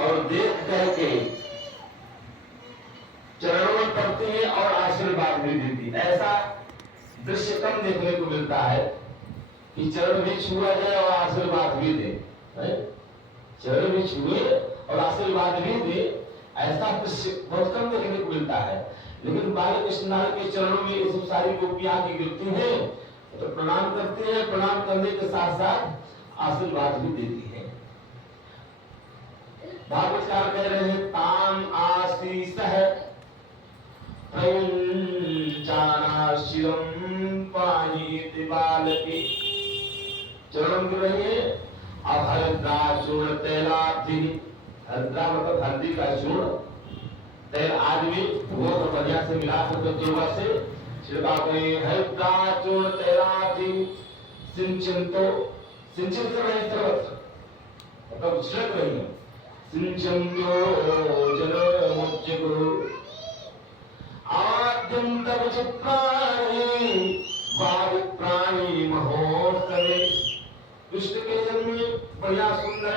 और देख करके चरणों में पड़ती है और आशीर्वाद भी देती है। ऐसा दृश्य कम देखने को मिलता है कि चरण भी छुआ जाए और आशीर्वाद भी दे, चरण भी छुए और आशीर्वाद भी दे, ऐसा दृश्य बहुत कम देखने को मिलता है। लेकिन बाल कृष्ण के चरणों में ये सब सारी गोपियां की गिरती हैं तो प्रणाम करते हैं, प्रणाम करने के साथ साथ आशीर्वाद भी देती है। भागवतकार कह रहे हैं ताम आशीष है जाना शिरम पानी दिवाल की चरण गिर रही है। अब हरद्रा चूर्ण तैलाब्धि, हरद्रा मतलब हल्दी का चूर्ण, तैल आदमी वो तो बढ़िया से मिला करके जोगा से छिड़का गए। हरद्रा चूर्ण तैलाब्धि सिंचन तो सिंचन कर रहे सर्वत्र, मतलब छिड़क रही है। सिंचन तो जल मुझको आद्यम तब चित्राणी वाद प्राणी महोत्सवे। कृष्ण के जन्म में बढ़िया सुंदर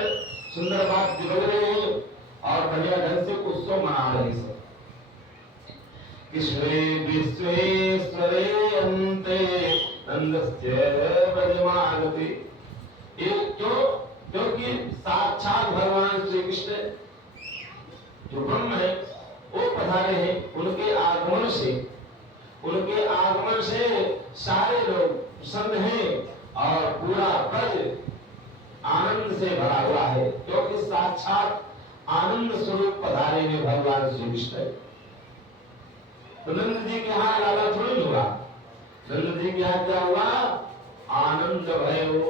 सुंदर बात निकल रहे हैं और बढ़िया ढंग से उत्सव मना रहे हैं। कृष्णे विश्वेश्वरे अन्ते नंदस्य ब्रजमागति। एक क्योंकि साक्षात भगवान श्री कृष्ण जो ब्रह्म है वो पधारे हैं। उनके आगमन से सारे लोग प्रसन्न हैं और पूरा ब्रज आनंद से भरा हुआ है, क्योंकि साक्षात आनंद स्वरूप पधारे हैं भगवान श्री कृष्ण। तो नंद जी के यहाँ लाला थोड़ी हुआ, नंद जी के यहाँ क्या हुआ? आनंद भयो,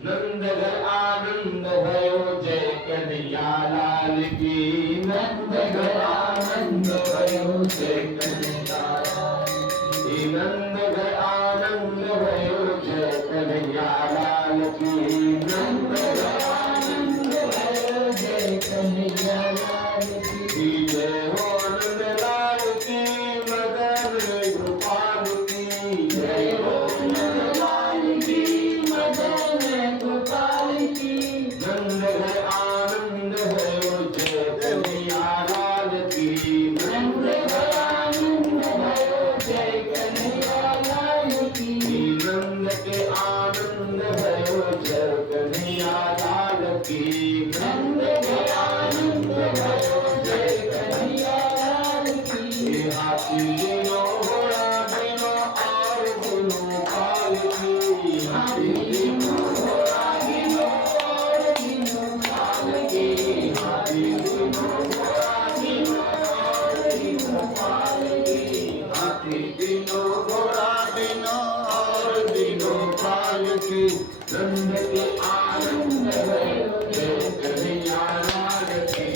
नंद घर आनंद भयो, जय कन्हैया लाल की। नंद घर आनंद भयो, जय कन्हैया लाल की। नंद घर आनंद भयो, जय कन्हैया लाल की। नंद घर आनंद भयो, जय कन्हैया लाल की। जय हो नंद लाल की, मदन गोपाल की। जय हो नंद लाल की, मदन गोपाल की। नंद घर आनंद भयो, जय कन्हैया लाल की। नंद घर आनंद भयो, जय कन्हैया लाल की। नंद के आनंद भयो, जय कन्हैया लाल की। नंद के आनंद भयो, जय कन्हैया लाल की। हाथी दिनो घोड़ा दिनो और दिनो काल की। हाथी दिनो घोड़ा दिनो और दिनो काल की। हाथी दिनो घोड़ा दिनो और दिनो काल की। हाथी दिनो घोड़ा दिनो और दिनो काल की। नंद के आनंद भयो, जय कन्हैया लाल की।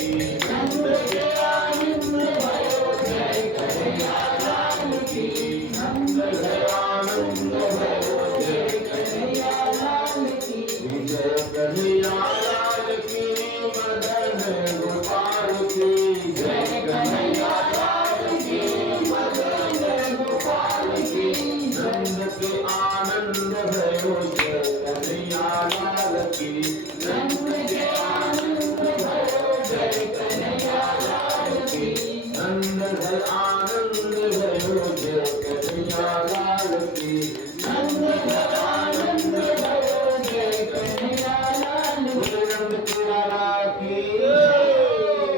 नंद के आनंद भयो, जय कन्हैया लाल की। नंद के आनंद भयो, जय कन्हैया लाल की। जय कन्हैया लाल की, मदन गोपाल की। जय कन्हैया लाल की, मदन गोपाल की। नंद के आनंद भयो, जय कन्हैया लाल की। नंद के आनंद भयो, जय कन्हैया लाल की। नंद के आनंद भयो, जय कन्हैया लाल की। नंद के आनंद भयो, जय कन्हैया लाल की। नंद की लाला की,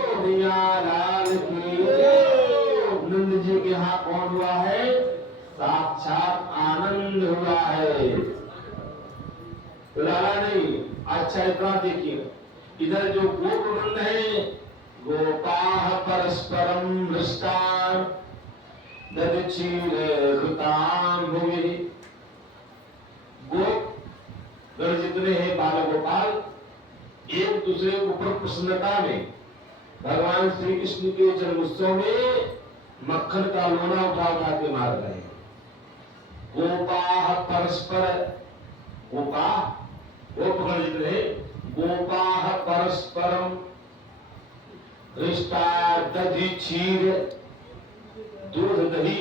कन्हैया लाल की। नंद जी के यहाँ कौन हुआ है? साक्षात आनंद हुआ है, लाला नहीं। अच्छा इतना देखिए, इधर जो गोप वृंद है, गोपाः परस्परम मृष्टान दधीचीर घृताम भूमि। गोप गण जितने हैं बाल गोपाल एक दूसरे के ऊपर प्रसन्नता में भगवान श्री कृष्ण के जन्मोत्सव में मक्खन का लोना उठा उठा के मार रहे हैं। गोपाः परस्पर, गोपा गोप गण जितने, गोपाः परस्परम रिष्टा दधि क्षीर, दूध दही,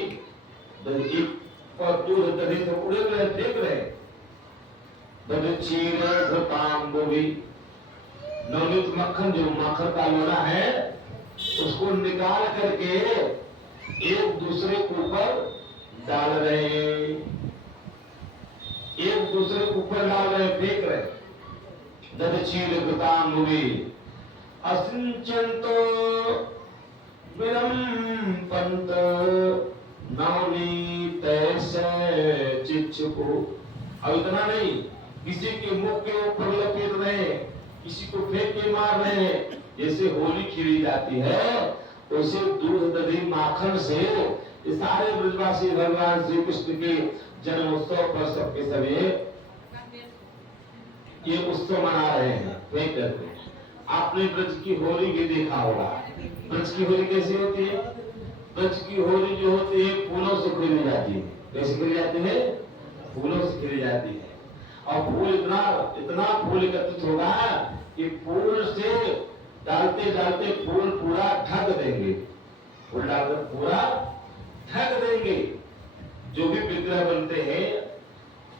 दही और दूध दही से उड़े हुए देख रहे। दधि क्षीर घृताम्बुभि, नवनीत मक्खन जो माखन का लोना है उसको निकाल करके एक दूसरे के ऊपर डाल रहे, एक दूसरे के ऊपर डाल रहे, फेंक रहे। ददचील कृतांगुवी असिंचन्तो विलंपन्त नवनीतैसे चिच्छुको। अब इतना नहीं, किसी के मुख के ऊपर लपेट रहे, किसी को फेंक के मार रहे। जैसे होली खेली जाती है वैसे दूध दही माखन से ये सारे ब्रजवासी भगवान श्री कृष्ण के जन्मोत्सव पर सबके सभी ये उत्सव मना रहे हैं फेंक करके। आपने ब्रज की होली भी देखा होगा। ब्रज की होली कैसी होती है? ब्रज की होली जो होती है फूलों से खेली जाती है। कैसे खेली जाती है? फूलों से खेली जाती है। और फूल इतना इतना फूल एकत्रित होगा कि फूल से डालते डालते फूल पूरा ढक देंगे, फूल डालकर पूरा ढक देंगे। जो भी विग्रह बनते हैं,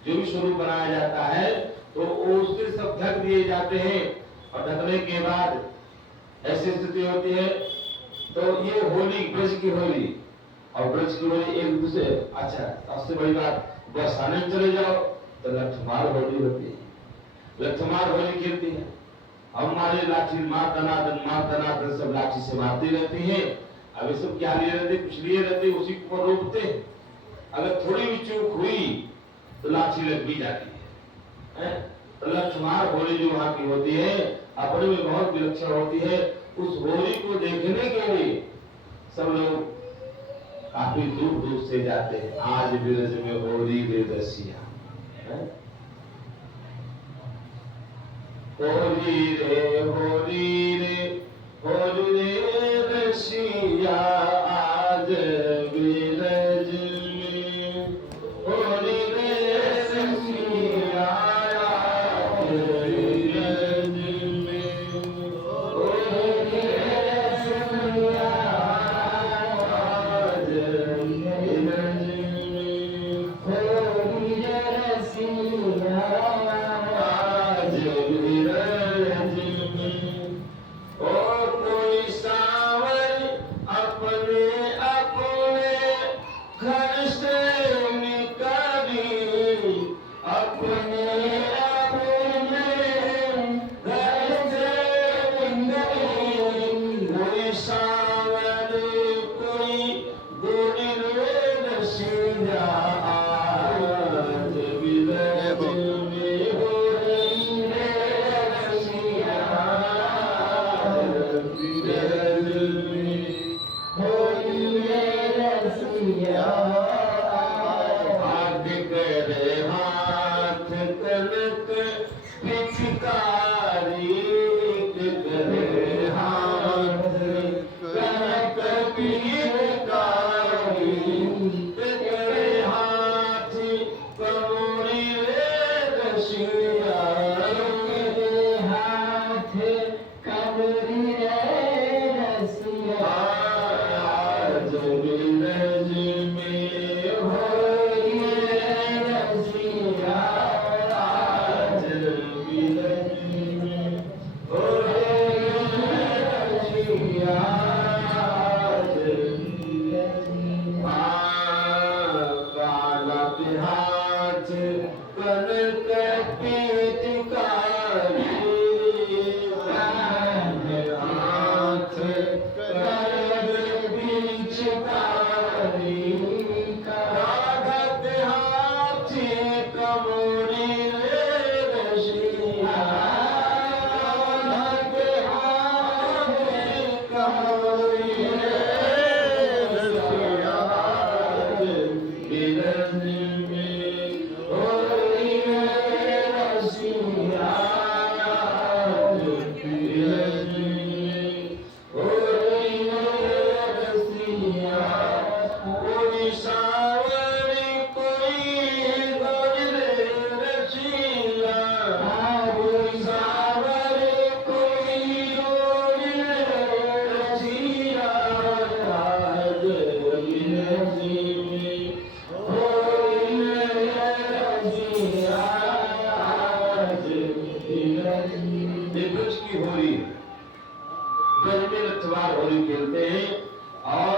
जो भी स्वरूप बनाया जाता है तो उससे सब ढक दिए जाते हैं। और ढकने के बाद ऐसी स्थिति होती है। तो ये होली ब्रज की होली, और ब्रज की होली एक दूसरे। अच्छा, सबसे बड़ी बात, बरसाने में चले जाओ तो लठमार होली होती है, लठमार होली खेलती है। हमारे लाठी मार दनादन सब लाठी से मारती रहती है। अब ये सब क्या लिए रहते? कुछ लिए रहते, उसी को रोकते। अगर थोड़ी भी चूक हुई तो लाठी लग भी जाती है। तो लठमार होली जो वहां की होती है अपने में बहुत विलक्षण होती है। उस होली को देखने के लिए सब लोग काफी दूर दूर से जाते हैं। आज ब्रज में होली बेदसिया, होली रे होली रे होली रे रसिया, आज ब्रज में होली रे रसिया, आज ब्रज में होली रे रसिया, आज ब्रज में होली रे रसिया, आज ब्रज में होली खेलते हैं और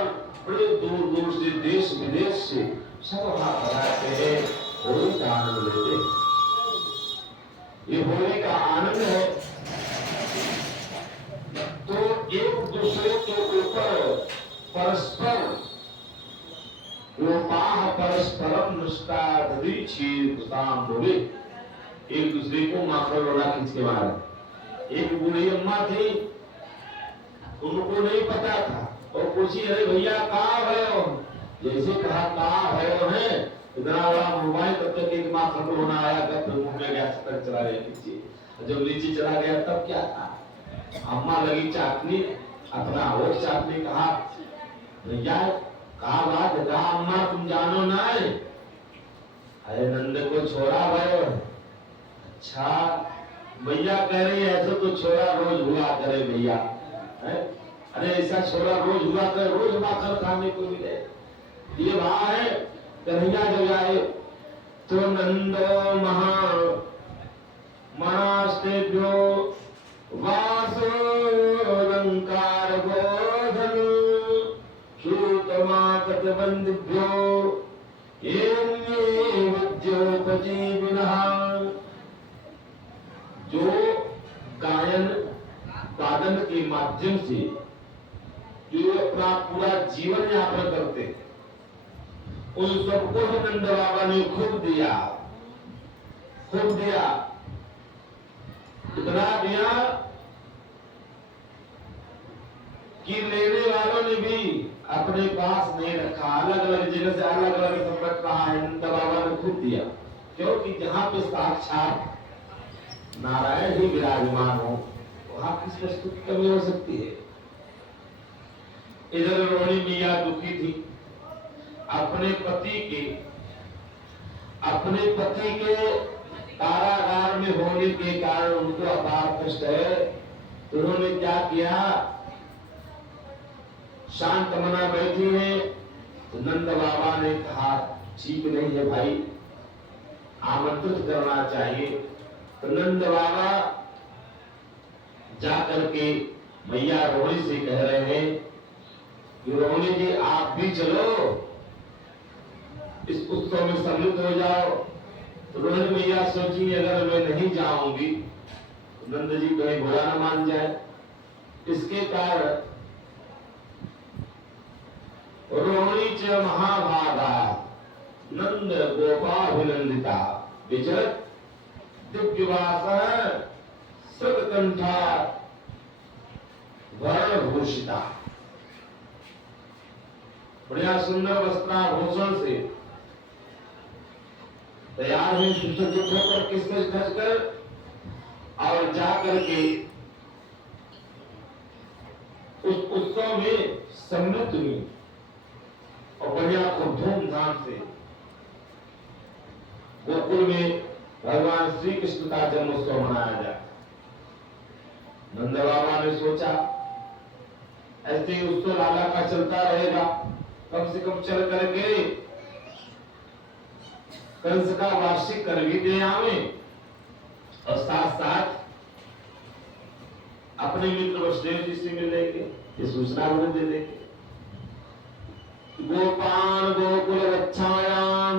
बड़े दूर दूर से देश विदेश से सब वहां पधारते हैं, होली का आनंद लेते हैं। ये होली का आनंद है। तो एक दूसरे के ऊपर परस्पर वोपाह परस्परम निष्ठाम बोले, एक दूसरे को माखन वाला खींच के मारे। एक बूढ़ी अम्मा थी, उनको नहीं पता था और पूछी, अरे भैया कहाँ भयो? जैसे कहा कहाँ भयो है, इतना बड़ा मोबाइल, तब तक एक माखन होना आया, तब मुंह में गया, तक चला गया नीचे। जब नीचे चला गया तब क्या था? अम्मा लगी चाटनी, अपना होठ चाटने, कहा भैया कहा बात है? कहा अम्मा तुम जानो ना है, अरे नंद को छोड़ा भयो। अच्छा भैया कह रही है, ऐसा तो छोरा रोज हुआ करे भैया। अरे ऐसा छोरा रोज हुआ करे, रोज माखन खाने को मिले। ये वहां है कन्हैया जब आए तो नंदो महा मनास्तेभ्यो वासो अलंकार बोधन श्रुतमाकत बंदिभ्यो एवं विद्योपजीविनः। जो गायन वादन के माध्यम से जो अपना पूरा जीवन यापन करते, उन सबको नंद बाबा ने खूब दिया, खूब दिया। इतना दिया कि लेने वालों ने भी अपने पास नहीं रखा, अलग अलग जगह से अलग अलग संपत्ति कहा है, नंद बाबा ने खूब दिया। क्योंकि जहां पे साक्षात नारायण ही विराजमान हो, वहां किस वस्तु की कमी हो सकती है? इधर रोहिणी मैया दुखी थी, अपने पति के कारागार में होने के कारण उनको अपार कष्ट है। तो उन्होंने क्या किया? शांत मना बैठी है। तो नंद बाबा ने कहा ठीक नहीं है भाई, आमंत्रित करना चाहिए। तो नंद बाबा जाकर के मैया रोहिणी से कह रहे हैं कि रोहिणी जी आप भी चलो, इस उत्सव में सम्मिलित हो जाओ। तो रोहिणी मैया सोची अगर मैं नहीं जाऊंगी तो नंद जी कहीं बुरा न मान जाए। इसके कारण रोहिणी च महाभागा नंद गोपाभिनंदिता विचरत दिव्यवास सतकंठा वर्णभूषिता। बढ़िया सुंदर वस्त्राभूषण से तैयार हुई, सुसज्जित होकर किसमिस ढककर और जाकर के उस उत्सव में सम्मिलित हुई और बढ़िया खूब धूमधाम से गोकुल में भगवान श्री कृष्ण का जन्मोत्सव मनाया जाए। नंद बाबा ने सोचा ऐसे ही उत्सव लाला का चलता रहेगा, कम से कम चल करके कंस का वार्षिक कर भी दे आवे और साथ साथ अपने मित्र वसुदेव जी से मिलेंगे, ये सूचना उन्हें दे देंगे। गोपान गोकुल रक्षायाम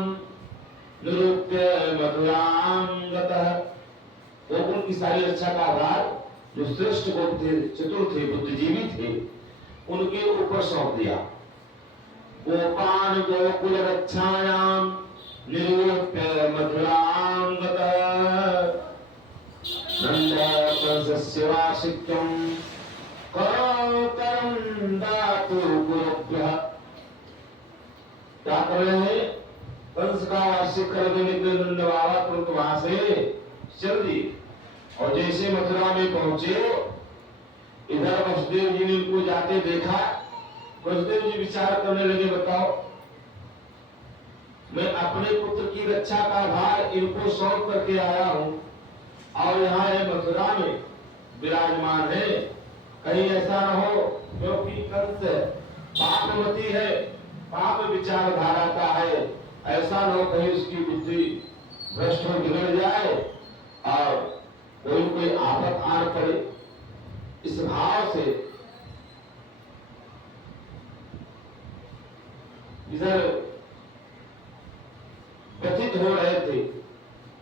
निरूप्य मथुराम गतः। गोकुल की सारी रक्षा का भार जो श्रेष्ठ गोप थे, चतुर थे, बुद्धिजीवी थे, उनके ऊपर सौंप दिया। गोपान गोकुल रक्षायाम निरूप्य मथुराम गतः नंद कंसस्य वार्षिक्यं करं दातु गुरुभ्यः। क्या कर रहे हैं? कंस का वार्षिक कर देने के लिए नंद बाबा तुरंत वहां से चल दिए और जैसे मथुरा में पहुंचे, इधर वसुदेव जी ने इनको जाते देखा। वसुदेव जी विचार करने लगे, बताओ मैं अपने पुत्र की रक्षा का भार इनको सौंप करके आया हूं और यहाँ ये मथुरा में विराजमान है, कहीं ऐसा न हो, क्योंकि कंस पापमती है, पाप विचारधारा का है, ऐसा न हो कहीं उसकी बुद्धि भ्रष्ट हो बिगड़ जाए और कोई आफत आन पड़े। इस भाव से इधर व्यथित हो रहे थे।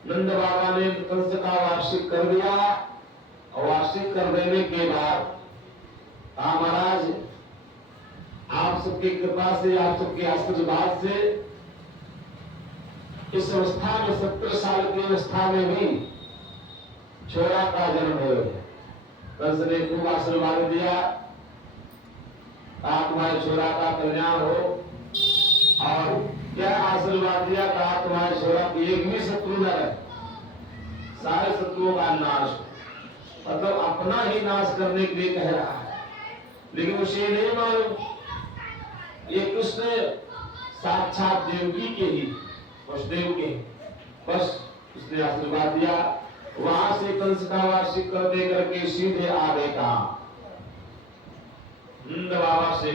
नंद बाबा ने कंस का वार्षिक कर दिया और वार्षिक कर देने के बाद महाराज आप सबकी कृपा से, आप सबके आशीर्वाद से इस अवस्था में 70 साल की अवस्था में भी छोरा का जन्म हो गया। कंस ने खूब आशीर्वाद दिया, तुम्हारे छोरा का कल्याण हो, और क्या आशीर्वाद दिया, कहा तुम्हारे छोरा की एक भी शत्रु न रहे, सारे शत्रुओं का नाश हो। मतलब अपना ही नाश करने के लिए कह रहा है, लेकिन उसे नहीं मालूम ये कृष्ण साक्षात देवकी के ही, वसुदेव के, बस उसने आशीर्वाद दिया। वहां से कंस का वार्षिक कर दे करके सीधे आ गए कहा नंद बाबा से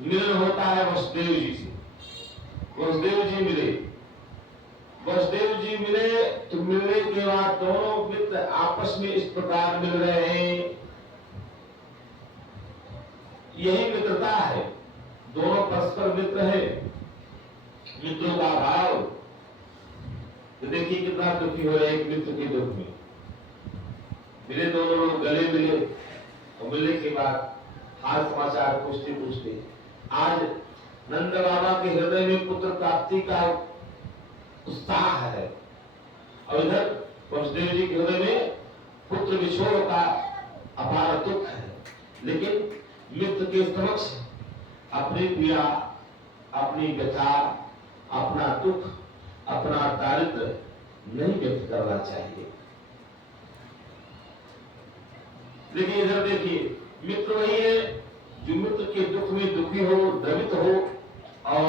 मिलन होता है वसुदेव जी से। वसुदेव जी मिले, वसुदेव जी मिले तो मिलने के बाद दोनों मित्र आपस में इस प्रकार मिल रहे हैं, यही मित्रता है, दोनों परस्पर मित्र है, मित्रों का भाव। तो देखिए कितना दुखी हो रहे एक मित्र के दुख में। मिले दोनों लोग, गले मिले और मिलने के बाद हाल समाचार पूछते पूछते आज नंद बाबा के हृदय में पुत्र प्राप्ति का उत्साह है, और इधर वसुदेव जी के हृदय में पुत्र विछोड़ का अपार दुख है। लेकिन मित्र के समक्ष अपनी पीड़ा, अपनी व्यथा, अपना दुख, अपना दारिद्र नहीं व्यक्त करना चाहिए। लेकिन इधर देखिए मित्र वही है जो मित्र के दुख में दुखी हो, द्रवित हो और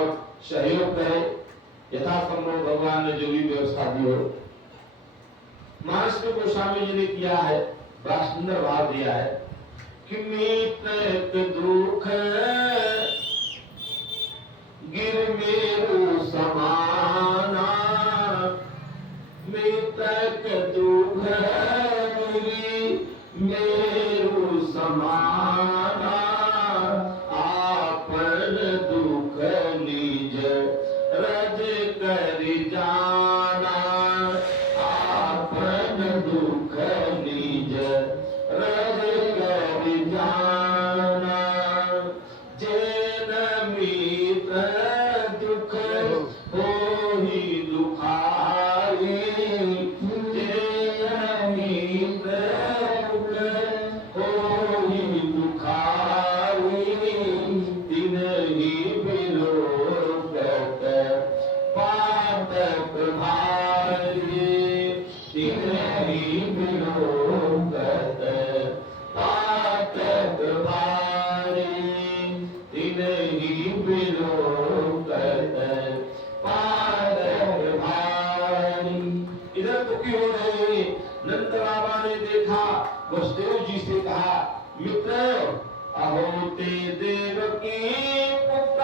सहयोग करे, यथासंभव भगवान ने जो भी व्यवस्था दी हो। महाराष्ट्र गोस्वामी जी ने किया है, बड़ा सुंदर भाव दिया है कि मित्र दुख गिर मेरु समाना, मित्र दुख मेरु समाना, आपन दुख निज रज कर जाना, आपन दुख निज रज कर जाना, जेन मित्र दुख होहि दुखाई, जेन मित्र दुख होहि दुखाई, तिनहि विलोकत पातक भारी, तिनहि विलोकत पातक भारी, तिनहि विलोकत पातक भारी। इधर दुखी हो रहे नंद बाबा ने देखा, वसुदेव जी से कहा मित्र अहो ते देवकी पुत्र,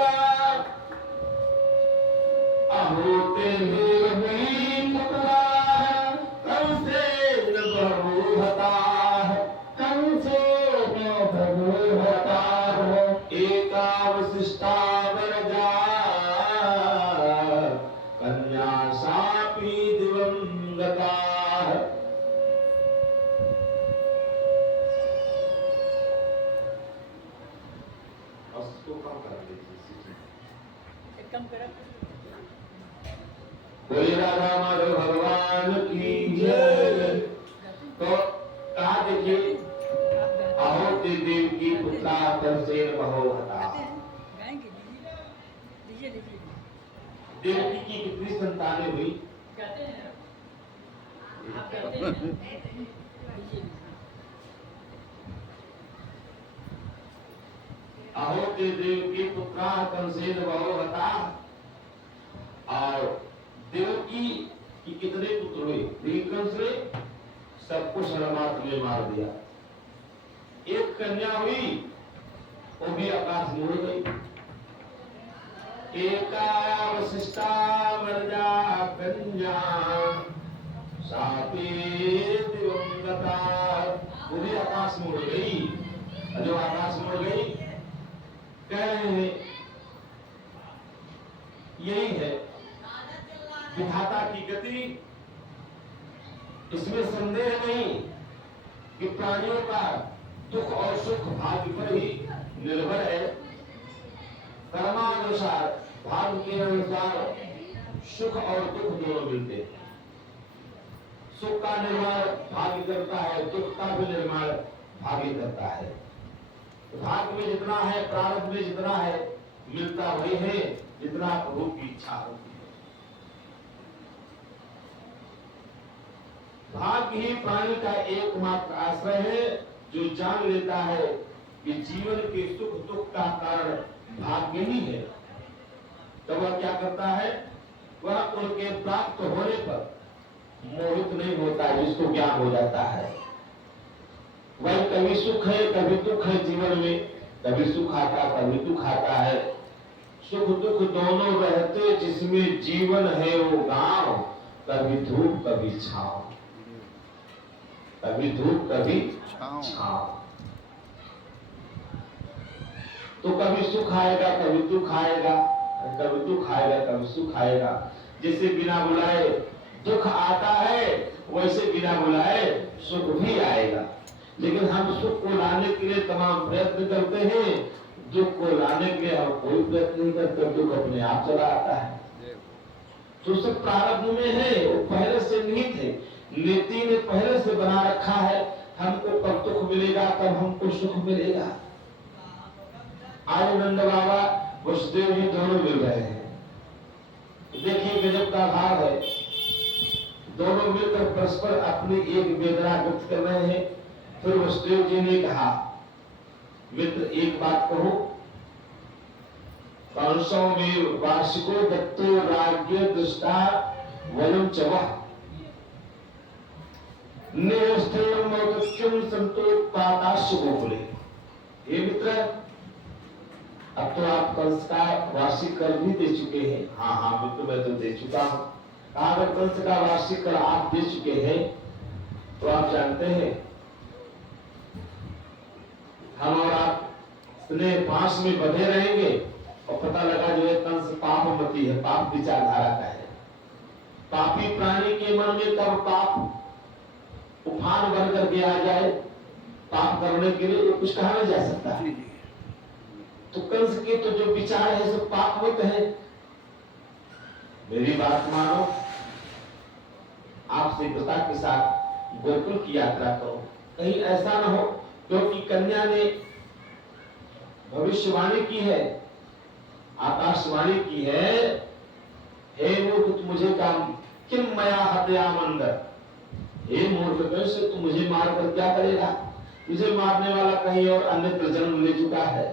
अहो ते देवकी पुत्र, कंसेन बहु हताः, कंसेन बहु हताः, एकावशिष्टा वरजा, कन्या सापि दिवंगताः। उसको कम कर दीजिए, कम करा। बोले राधा माधव भगवान की जय। तो कहा देखिए अहो ते देव की पुत्रा कंसेन बहु हता, देवकी की कितनी संतानें हुई? कहते हैं आप कहते हैं अहो ते देव की पुत्रा कंसेन बहु हता, और देवकी की कितने पुत्र हुए? लेकिन कंस ने सबको क्षणमात्र में मार दिया। एक कन्या हुई, वो भी आकाश में उड़ गई। एका वशिष्ठा वर्जा कन्या सापी दिवंगता, वो भी आकाश में उड़ गई। जो आकाश में उड़ गई, कह रहे हैं यही है विधाता की गति। इसमें संदेह नहीं कि प्राणियों का दुख और सुख भाग्य पर ही निर्भर है। कर्मानुसार भाग्य के अनुसार सुख और दुख दोनों मिलते हैं। सुख का निर्माण भाग्य करता है, दुख का भी निर्माण भाग्य करता है। भाग्य में जितना है, प्रारब्ध में जितना है, मिलता वही है जितना प्रभु की इच्छा होती है। भाग्य ही प्राणी का एकमात्र आश्रय है, जो जान लेता है कि जीवन के सुख दुख का कारण भाग्य ही है। तो वह क्या करता है? वह उनके प्राप्त होने पर मोहित नहीं होता, जिसको ज्ञान हो जाता है। वही कभी सुख है कभी दुख है जीवन में, कभी सुख आता कभी दुख आता है। सुख दुख दोनों रहते जिसमें जीवन है वो गांव, कभी धूप कभी छांव, कभी धूप कभी छांव। तो कभी सुख आएगा कभी दुख आएगा, कभी दुख आएगा कभी सुख आएगा। जैसे बिना बुलाए दुख आता है, वैसे बिना बुलाए सुख भी आएगा। लेकिन हम सुख को लाने के लिए तमाम प्रयत्न करते हैं, दुख को लाने के लिए हम कोई प्रयत्न नहीं करते, दुख अपने आप चला आता है। तो सब प्रारब्ध में है, वो पहले से निहित है, नीति ने पहले से बना रखा है। हमको कब दुख मिलेगा तब हमको सुख मिलेगा। आज नंद बाबा वसुदेव जी दोनों मिल रहे हैं। देखिए गजब का भाव है, दोनों मिलकर परस्पर अपनी एक वेदना व्यक्त कर रहे हैं। फिर वसुदेव जी ने कहा, मित्र एक बात कहो, कंसों में वार्षिको दत्तो राज्य दृष्टा वलम चवः निस्तेम मौक्यम संतोत्पादाश्च गोकुले। हे मित्र, अब तो आप कंस का वार्षिक कर भी दे चुके हैं। हाँ हाँ मित्र, मैं तो दे चुका हूं। अगर कंस का वार्षिक कर आप दे चुके हैं तो आप जानते हैं हम और आप स्नेह पास में बंधे रहेंगे और पता लगा जो है कंस पापमती है, पाप विचारधारा का है। पापी प्राणी के मन में कब पाप उफान बन करके आ जाए, पाप करने के लिए कुछ कहा नहीं जा सकता है। तो कंस के तो जो विचार है सब पाप मत है। मेरी बात मानो, आप शीघ्रता के साथ गोकुल की यात्रा करो। कहीं ऐसा न हो, क्योंकि कन्या ने भविष्यवाणी की है, आकाशवाणी की है, हे मूर्ख तू मुझे काम किम मया हत्यामंदर, हे मूर्ख कैसे तू मुझे मारकर क्या करेगा? मुझे मारने वाला कहीं और अन्यत्र जन्म ले चुका है।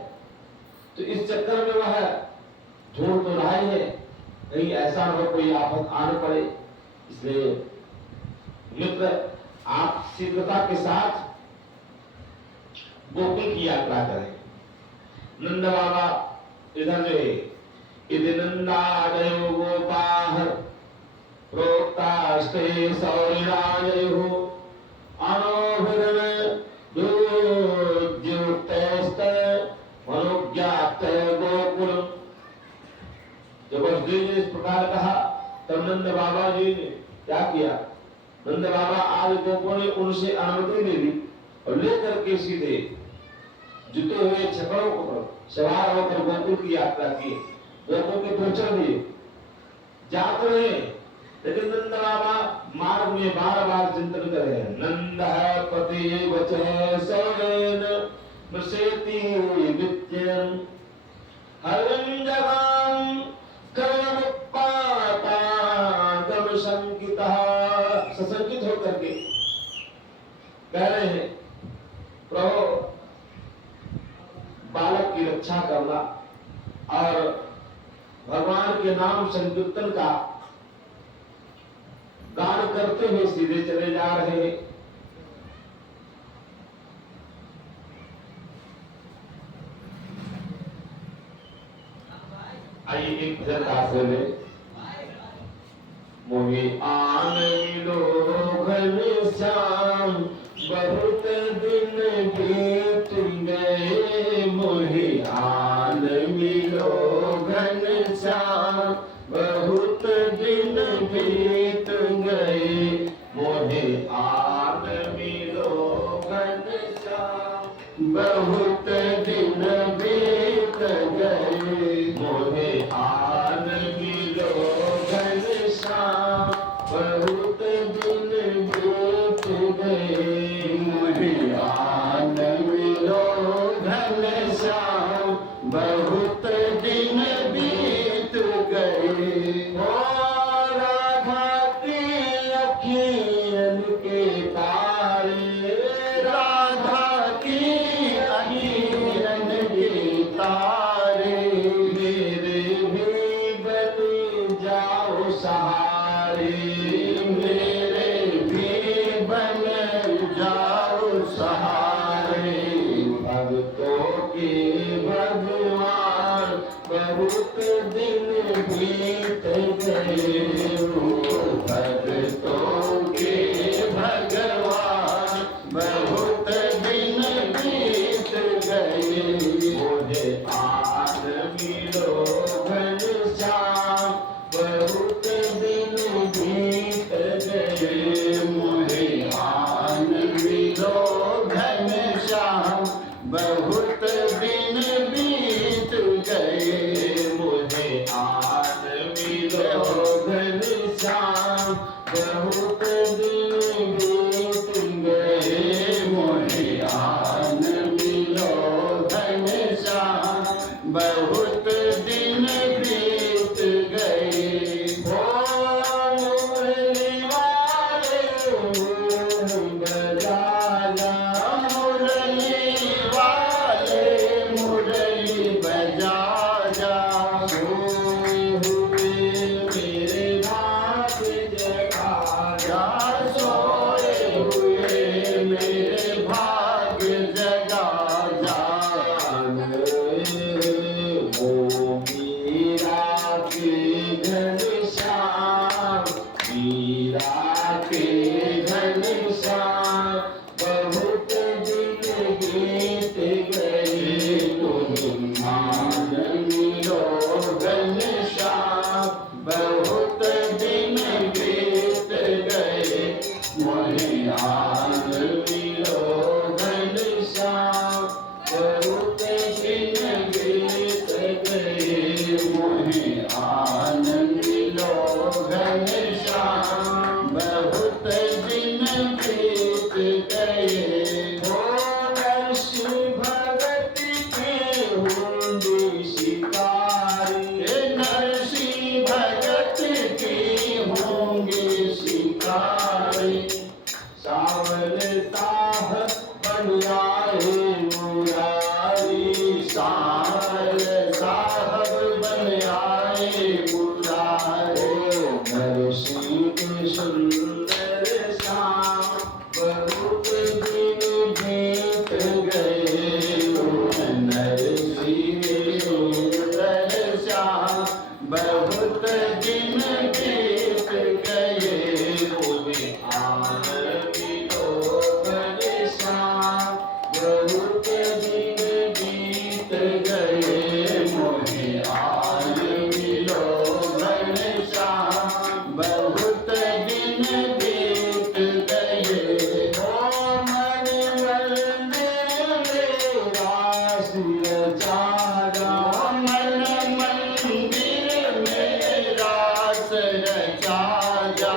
तो इस चक्कर में वह झूठ तो रहा ही है, कहीं ऐसा न हो कोई आफत आने पड़े। इसलिए मित्र आप शीघ्रता के साथ गोकुल की यात्रा करें। नंद बाबा इधर जो है, इधर नंदादयो गोपाः प्रोक्तास्ते सौरिराजयो अनोभिरन दुर्द्युक्तैस्ते मनोज्ञात गोकुल। जब वसुदेव ने इस प्रकार कहा तब नंद बाबा जी ने क्या किया? नंद बाबा आज गोपों ने उनसे अनुमति ले ली और लेकर के सीधे जुटे हुए छकड़ों पर सवार होकर गोकुल की यात्रा की। गोकुल के पहुंच दिए, जाते रहे, लेकिन नंद बाबा मार्ग में बार बार चिंतन कर रहे हैं। नंद पति वचः सौरेन मृषेति विद्यं हरिं जगाम कर्मोत्पाता गम संकितः। सशंकित होकर के कह रहे हैं, प्रभु बालक की रक्षा करना और भगवान के नाम संकीर्तन का गान करते हुए सीधे चले जा रहे हैं। आइए एक भजन का आश्रय में। मोहि आन मिलो घन श्याम बहुत दिन बीत गए। मोहि आन मिलो घन श्याम बहुत दिन बीत गए। मोहे आन मिलो घनश्याम, बहुत दिन बीत गए। मोहे आन मिलो घनश्याम, बहुत दिन बीत गए। ओ राधा की अखियन के तारे, राधा की अखियन के तारे, मेरे भी बन जाओ सहारे। मेरे भी बन जाओ सहारे। भक्तों के भगवान, बहुत दिन बीत गए। भक्तों के भगवान, बहुत दिन बीत गए। मोहे आन मिलो घनश्याम, बहुत दिन बीत गए। मोहे आन मिलो घनश्याम, बहुत दिन बीत गए। मुझे आन मिलो घनश्याम, बहुत दिन बीत गए। मोहे आन मिलो घनश्याम, बहुत दिन बीत गए। मुरली वाले बजाना, मुरली वाले मुरली बजा जा। सोए हुए मेरे नाथ जगा जा सोए हुए मेरे भाग्य जगा जा। वो मीरा के घनश्याम, मीरा के घनश्याम, बहुत दिन बीत गए। तुम आन मिलो घनश्याम, बहुत दिन बीत गए। मोहे आन मिलो घनश्याम, बहुत दिन बीत गए। मोहे आन मिलो घनश्याम, बहुत दिन बीत गए। श्री भगत के होंगे शिकारी, नरसी भगत की होंगे शिकारी। सावन साहब बन आए मुरारी। सार साहब बन आए मुरारे। नरसी के सुंदर श्याम, बहुत दिन बीत गए। नरसी सुंदर श्याम, बहुत दिन बीत गए। मुझे आन मिलो घनश्याम, बहुत दिन बीत गए। मोहे आन मिलो घनश्याम, बहुत दिन बीत गए। मन मंदिर में रास रचाया, मन मंदिर में रास रचा जा।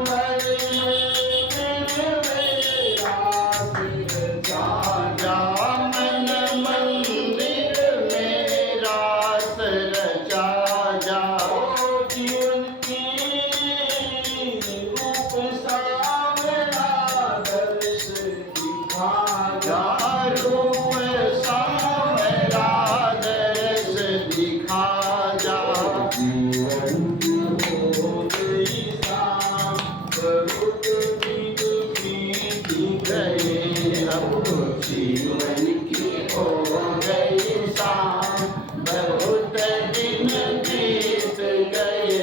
मन मंदिर में रास रचाया। जा मन मंदिर में रास रचा जा। जीवन की रूप सावला दर्श दिखा जा। रूप सावला दर्श दिखा जा। जीवन हो गई शाम, बहुत दिन बीत गए अब जीवन की हो गई शाम, बहुत दिन बीत गए।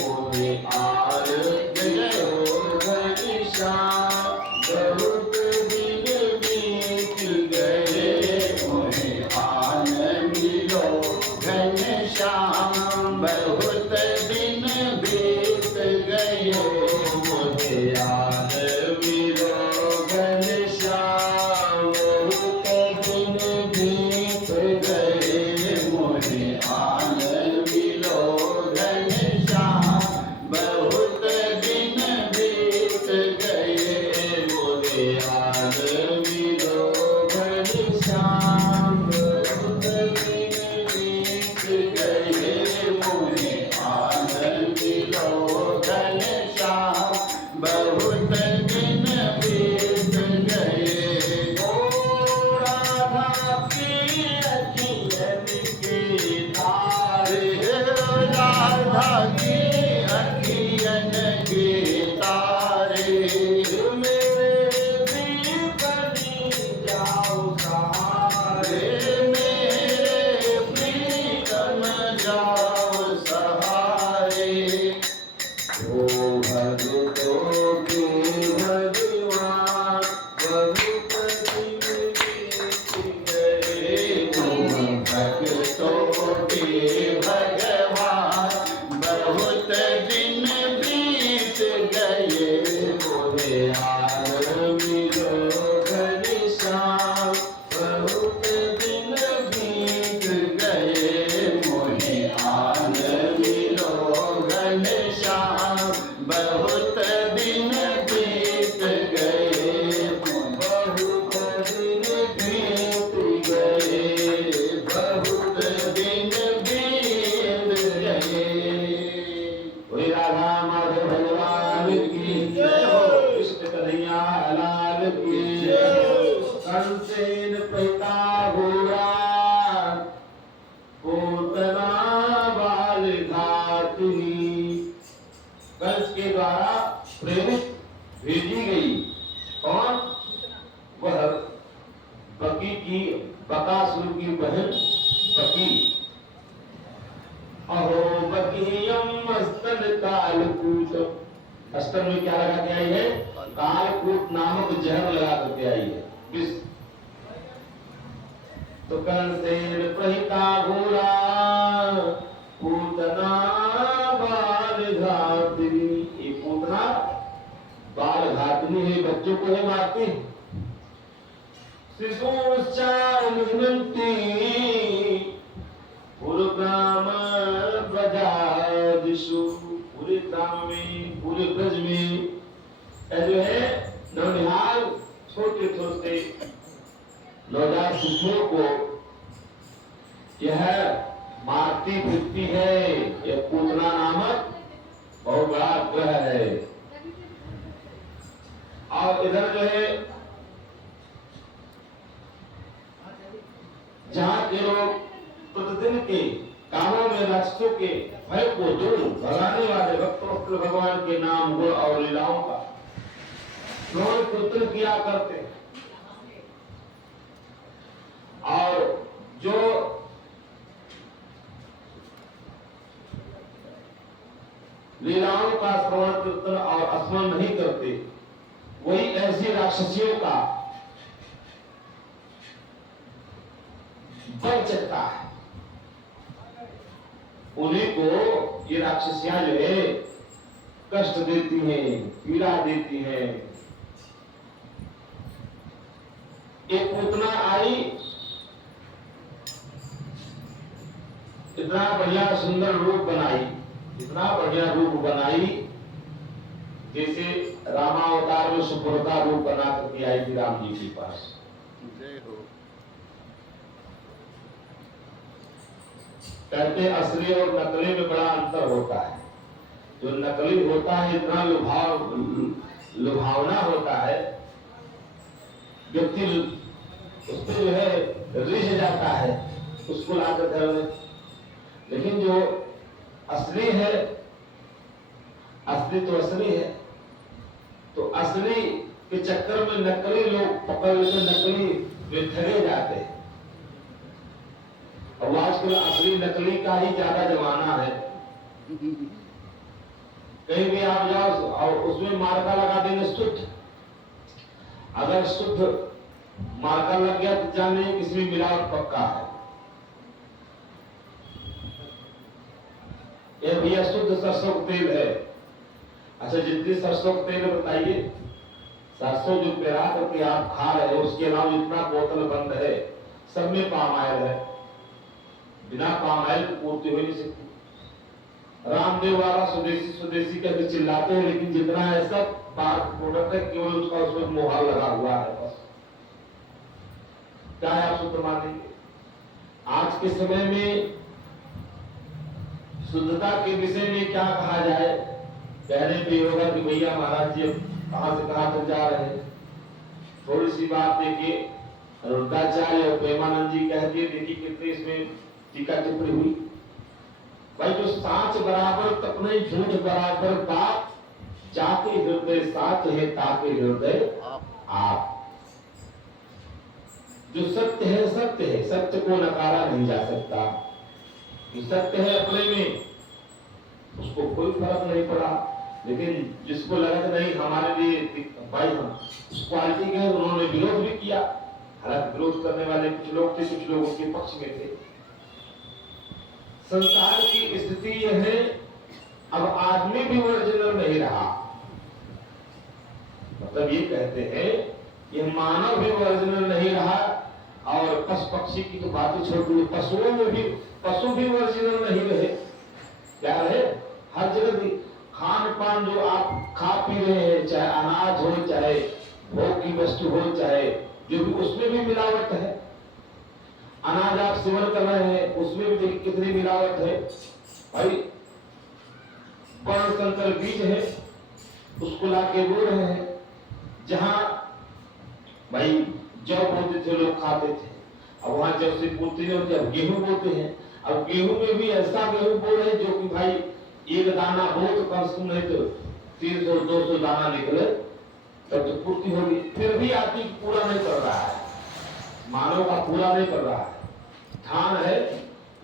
मोहे आन मिलो घनश्याम, बहुत दिन बीत गए। मोहे आन मिलो घनश्याम, बहुत दिन बीत गए। मुझे आन मिलो घनश्याम, बहुत तुम भक्तों के भगवान, बहुत दिन बीत गए, मोहे हाल मिलो घनश्याम। बहुत दिन बीत गए, मोहे हाल मिलो घनश्याम। बहुत दिन बीत गए, बहुत दिन बीत गए, बहुत दिन बीत गए। कोई राधा माधव भगवान की जय हो, कृष्ण कन्हैया लाल की जय हो। कंसेन पिता घोड़ा, पूतना बाल घातनी। कंस के द्वारा प्रेरित भेजी गई कौन? वह बकी की, बकासुर की बहन बकी। अहो बकीयम स्तन कालकूट। अस्तर में क्या लगा के आई है? कालकूट नामक जहर लगा करके आई है, विष। तो कंसेन प्रहिता घोरा, पूतना बाल घातनी। ये पूतना बाल घातनी है, बच्चों को है मारती। शिशुश्चार निघ्नन्ति पुरग्राम ब्रजादिषु। पूरे ग्राम में, पूरे ब्रज में जो है नवनिहाल छोटे छोटे नवजात शिशुओं को यह मारती फिरती है। यह पूतना नामक बहुत बड़ा ग्रह है। और इधर जो है जहाँ के लोग प्रतिदिन के कामों में राक्षसों के भय को दूर भगाने वाले भक्त भगवान के नाम, गुण और लीलाओं का श्रवण कीर्तन किया करते। और जो लीलाओं का श्रवण कीर्तन और स्मरण नहीं करते, वही ऐसी राक्षसियों का बल चलता है। उन्हीं को ये राक्षसियां जो है कष्ट देती हैं, पीड़ा देती हैं। एक पूतना आई, इतना बढ़िया सुंदर रूप बनाई, इतना बढ़िया रूप बनाई, जैसे रामावतार में सुपुर्ता रूप बना करके आई थी राम जी के पास। कहते असली और नकली में बड़ा अंतर होता है। जो नकली होता है इतना लुभावना होता है, व्यक्ति उस पर जो है रिझ जाता है उसको लाकर घर में। लेकिन जो असली है, असली तो असली है, तो असली के चक्कर में नकली लोग पकड़ लेते, नकली वे ठगे जाते हैं। और आजकल असली नकली का ही ज्यादा जमाना है। कहीं भी आप जाओ और उसमें मार्का लगा देंगे शुद्ध। अगर शुद्ध मार्का लग गया तो जान लीजिए किसी में मिलावट पक्का है। ये भैया शुद्ध सरसों का तेल है। अच्छा, जितनी सरसों का तेल बताइए, सरसों जो पेरा करके आप खा रहे हो उसके अलावा जितना बोतल बंद है सब में पाम ऑयल है। बिना पाम ऑयल की पूर्ति हो नहीं सकती। रामदेव वाला स्वदेशी स्वदेशी करके चिल्लाते हैं, लेकिन जितना है सब प्रोडक्ट है, केवल उसका उसमें मोहर लगा हुआ है बस। क्या है आप सूत्र मानेंगे? आज के समय में शुद्धता के विषय में क्या कहा जाए? कहने भी होगा कि भैया महाराज जी कहां से कहां तक जा रहे हैं। थोड़ी सी बात देखिए, रुद्राचार्य और प्रेमानंद जी कह दिए, देखिए कितने इसमें टीका टिप्पणी हुई। भाई जो सांच बराबर तक नहीं, झूठ बराबर बात, जाके हृदय साच है ताके हृदय आप। जो सत्य है सत्य है, सत्य को नकारा नहीं जा सकता। जो सत्य है अपने में उसको कोई फर्क नहीं पड़ा। लेकिन जिसको लगा कि नहीं हमारे लिए भाई हम उस क्वालिटी के, उन्होंने विरोध भी किया। हालांकि विरोध करने वाले कुछ लोग थे, कुछ लोग उनके पक्ष में थे। संसार की स्थिति यह है, अब आदमी भी ओरिजिनल नहीं रहा। मतलब ये कहते हैं कि मानव भी ओरिजिनल नहीं रहा, और पशु पक्षी की तो बातें छोड़, पशुओं में भी पशु भी ओरिजिनल नहीं रहे। क्या रहे? हर जगह भी खान पान जो आप खा पी रहे हैं, चाहे अनाज हो, चाहे भोग की वस्तु हो, चाहे जो भी, उसमें भी मिलावट है। अनाज आप सेवन कर रहे हैं, उसमें भी देखिए कितनी मिलावट है भाई। वर्ण संकर बीज है, उसको ला के बो रहे हैं। जहां भाई जौ बोते थे लोग खाते थे, अब वहां जब से बोते नहीं होते, अब गेहूं बोते हैं। अब गेहूं में भी ऐसा गेहूं बो रहे जो कि भाई एक दाना हो तो कम से कम नहीं तो 300-200 दाना निकले तब तो पूर्ति होगी। फिर भी आदमी पूरा नहीं कर रहा है, मानव का पूरा नहीं कर रहा है। धान है,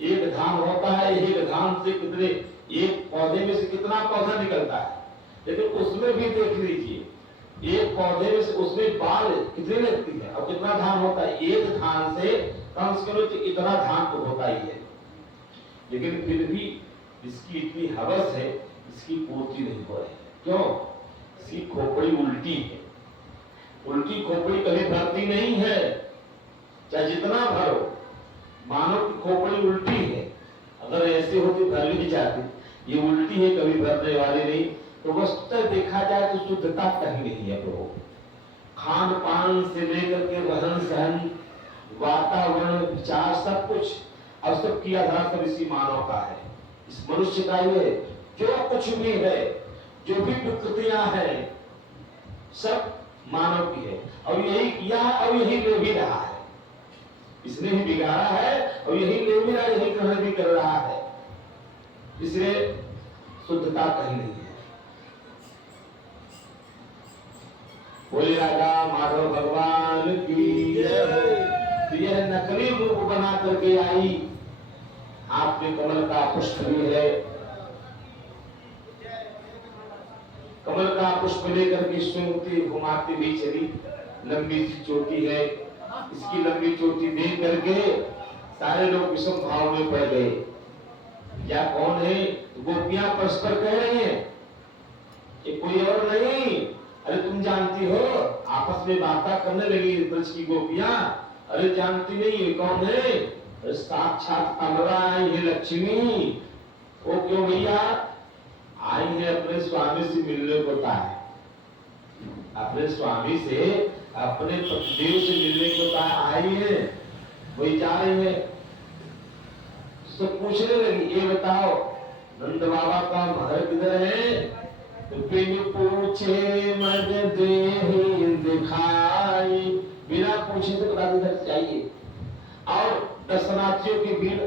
एक धान होता है, एक धान से कितने, एक पौधे में से कितना पौधा निकलता है, लेकिन उसमें भी देख लीजिए एक पौधे में से उसमें बाल कितनी लगती है और कितना धान होता है। एक धान से कम से कम इतना धान तो होता ही है, लेकिन फिर भी इसकी इतनी हवस है, इसकी पूर्ति नहीं हो रही है। क्यों? इसकी खोपड़ी उल्टी है। उल्टी खोपड़ी कभी भरती नहीं है, चाहे जितना भरो। मानव की खोपड़ी उल्टी है, अगर ऐसे होती भर भी जाती, ये उल्टी है, कभी भरने वाली नहीं। तो वस्तुतः देखा जाए तो शुद्धता कहीं नहीं है प्रभु। खान पान से लेकर के रहन सहन, वातावरण, विचार, सब कुछ और सब की आधार पर इसी मानव का है, इस मनुष्य का ही है। जो कुछ भी है, जो भी विकृतियां हैं, सब मानव की है, और यही किया और यही ले भी रहा है। इसने ही बिगाड़ा है और यही ले भी रहा है, यही ग्रहण भी कर रहा है। इसलिए शुद्धता कहीं नहीं है। बोले राजा माधव भगवान की जय। यह नकली रूप बना करके आई, हाथ में कमल का पुष्प भी है, कमल का पुष्प लेकर के सुनती घुमाती भी चली। लंबी सी चोटी है, इसकी लंबी चोटी देख करके सारे लोग विषम भाव में पड़ गए। या कौन है? गोपियां परस्पर कह रही हैं, ये कोई और नहीं, अरे तुम जानती हो, आपस में बातें करने लगी ब्रज की गोपियां। अरे जानती नहीं ये कौन है? अरे साक्षात कमला आई है, लक्ष्मी। वो क्यों भैया? आई है अपने स्वामी से मिलने को है, अपने स्वामी से, अपने पतिदेव से मिलने को आई है, वही जा रही है। तो पूछने लगी, ये बताओ नंद बाबा का घर किधर है? तो बिन पूछे मद देहि दिखाई, बिना पूछे तो बता इधर चाहिए। और दर्शनार्थियों की भीड़,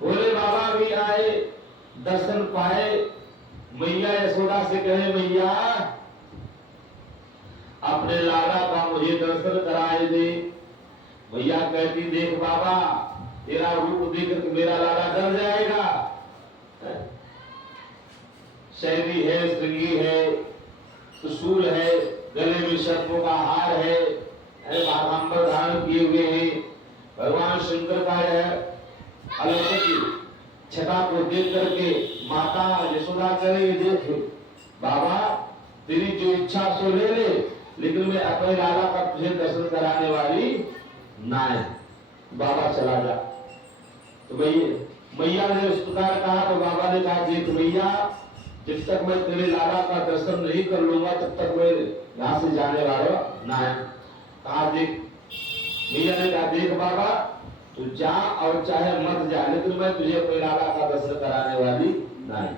भोले बाबा भी आए, दर्शन पाए। मैया यशोदा से कहे, मैया अपने लाला का मुझे दर्शन कराए दे। मैया कहती, देख बाबा, तेरा रूप देख कर मेरा लाला डर जाएगा। शैली है, श्रृंगी है, त्रिशूल है, गले में सर्पों का हार है, बाघांबर धारण किए हुए हैं। भगवान शंकर का है अलौकिक छटा को देख करके माता यशोदा करे, देख बाबा तेरी जो इच्छा सो ले ले, लेकिन मैं अपने लाला का तुझे दर्शन कराने वाली ना है, बाबा चला जा। तो मैया ने उस प्रकार कहा, तो बाबा ने कहा, देख मैया, जब तक मैं तेरे लाला का दर्शन नहीं कर लूंगा तब तक मैं यहाँ से जाने वाला ना है। कहा देख, मैया ने कहा, देख बाबा तू जा और चाहे मत जा, लेकिन मैं तुझे अपने लाला का दर्शन कराने वाली नहीं।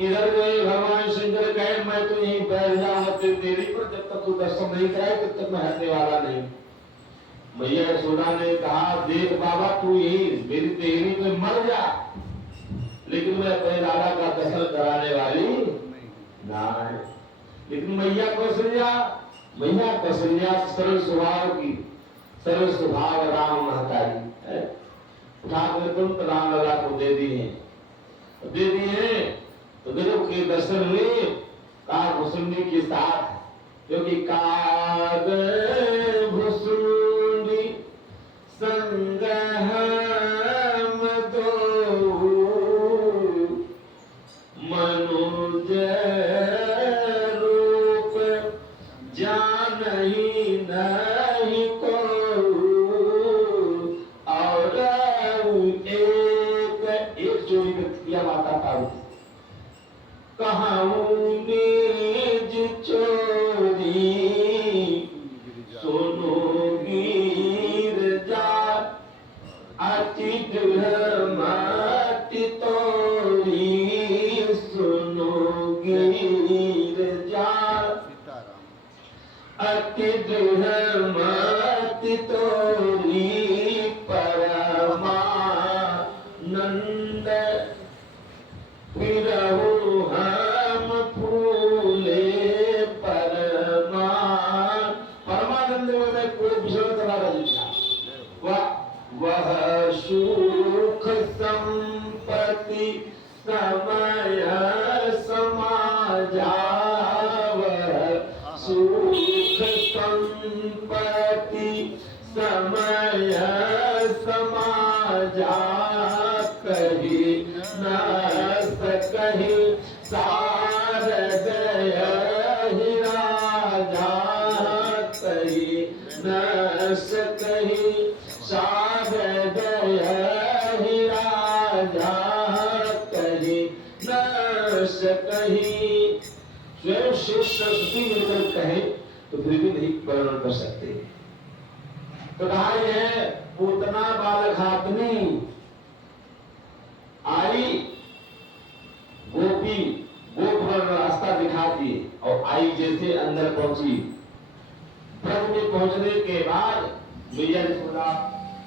इधर भगवान शंकर कहे, मैं तो यहीं बैठ जाऊंगा तेरी देरी पर, जब तक तू दर्शन नहीं कराए तब तक मैं हटने वाला नहीं। मैया यशोदा ने कहा, देख बाबा तू यही मेरी देरी पे मर जा, लेकिन मैं अपने लाला का दर्शन कराने वाली ना है। लेकिन मैया कौशल्या सरल स्वभाव की, सरल स्वभाव राम महतारी है, उठा कर तुरंत राम लला को दे दी है। दे दिए तो गजब के दर्शन हुए काग भुसुंडी के साथ, क्योंकि काग भुसुंडी संग हम दो मनुज रूप जानहि नहीं को और एक चोरी किया माता का कहूँ निज चोरी सुनो गिर जा अति दृढ़ मति तोरी सुनो गिर जा अति दृढ़ मति तोरी परमानंद फिरहु हम फूले परमानंद में कोई विषय करा रहा वह सुख संपत्ति समय समाजा वह सुख संपत्ति समय समाजा कही न सकहि शारद ही राजा कही न सकहि शारद ही राजा कही न सकहि। स्वयं शेष सरस्वती मिलकर कहे तो फिर भी नहीं वर्णन कर सकते। तो कहा है पूतना बालघातनी आई, गोपी गोप रास्ता दिखा दिए और आई जैसे अंदर पहुंची। ब्रह्म में पहुंचने के बाद मैया ने सुना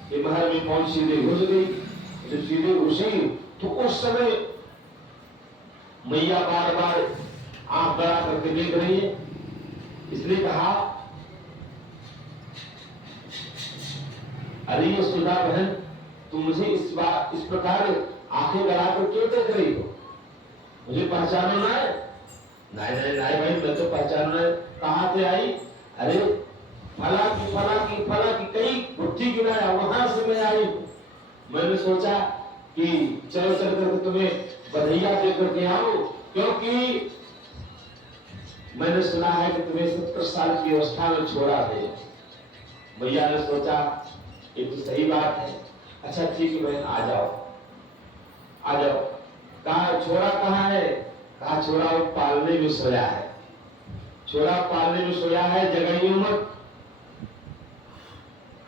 कि महल में पहुंच सीधे घुस गई। जब सीधे घुसी तो उस समय मैया बार बार आंख बड़ा करके देख रही है, इसलिए कहा अरे ये सुधा बहन तुम मुझे इस प्रकार आंखें गड़ाकर क्यों देख रही हो? मुझे पहचानो ना है? नहीं नहीं नहीं भाई मैं तो पहचानो है। कहाँ से आई? अरे फला की कई बुद्धि गिराया वहां से मैं आई। मैंने सोचा कि चल करके तुम्हें बधैया दे करके आओ, क्योंकि मैंने सुना है कि तुम्हें 70 साल की अवस्था में छोड़ा है। भैया ने सोचा ये तो सही बात है, अच्छा ठीक है बहन आ जाओ आ जाओ। कहा छोरा कहाँ है? कहा छोरा वो पालने में सोया है, छोरा पालने में सोया है, जगाइए मत।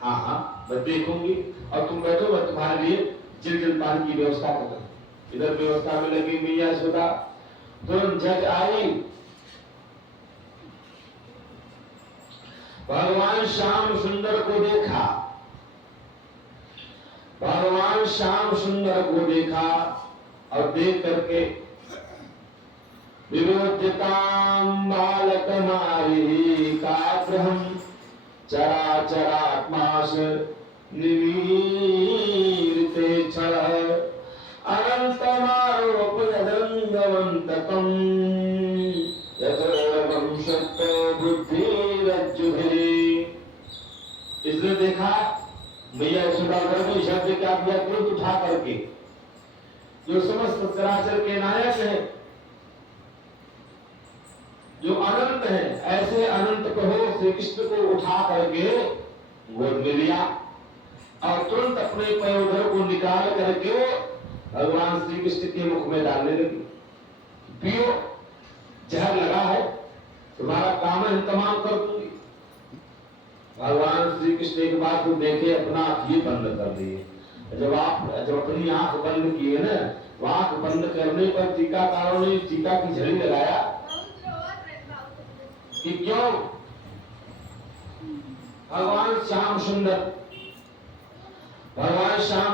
हाँ हाँ मैं देखूंगी और तुम बैठो, मैं तुम्हारे लिए जल की व्यवस्था कर दूं। इधर व्यवस्था में लगी मैया सुधा। तुरंत जग आई, भगवान श्याम सुंदर को देखा, भगवान श्याम सुंदर को देखा और देख करके विरोध्यताम बालकमारी काग्रहम चराचरात्मास निमीरिते छल अनंतमारोप यदंगवंतकम यतोरवं शक्तो बुद्धिरज्जुभिः। इसने देखा मैया सुधाकर को शब्द क्या दिया, क्रोध उठा करके जो समस्त चराचर के नायक है, जो अनंत है, ऐसे अनंत कहो श्री कृष्ण को उठा करके गोद में लिया और तुरंत अपने पयोधर को निकाल करके भगवान श्री कृष्ण के मुख में डालने लगी। पियो, जहर लगा है, तुम्हारा काम है तमाम कर दूंगी। भगवान श्री कृष्ण एक बात को देखे अपना आंख ये बंद कर दिए। जब अपनी आंख बंद किए ना, वो आंख बंद करने पर टीकाकारों ने टीका की झड़ी लगाया कि क्यों भगवान श्याम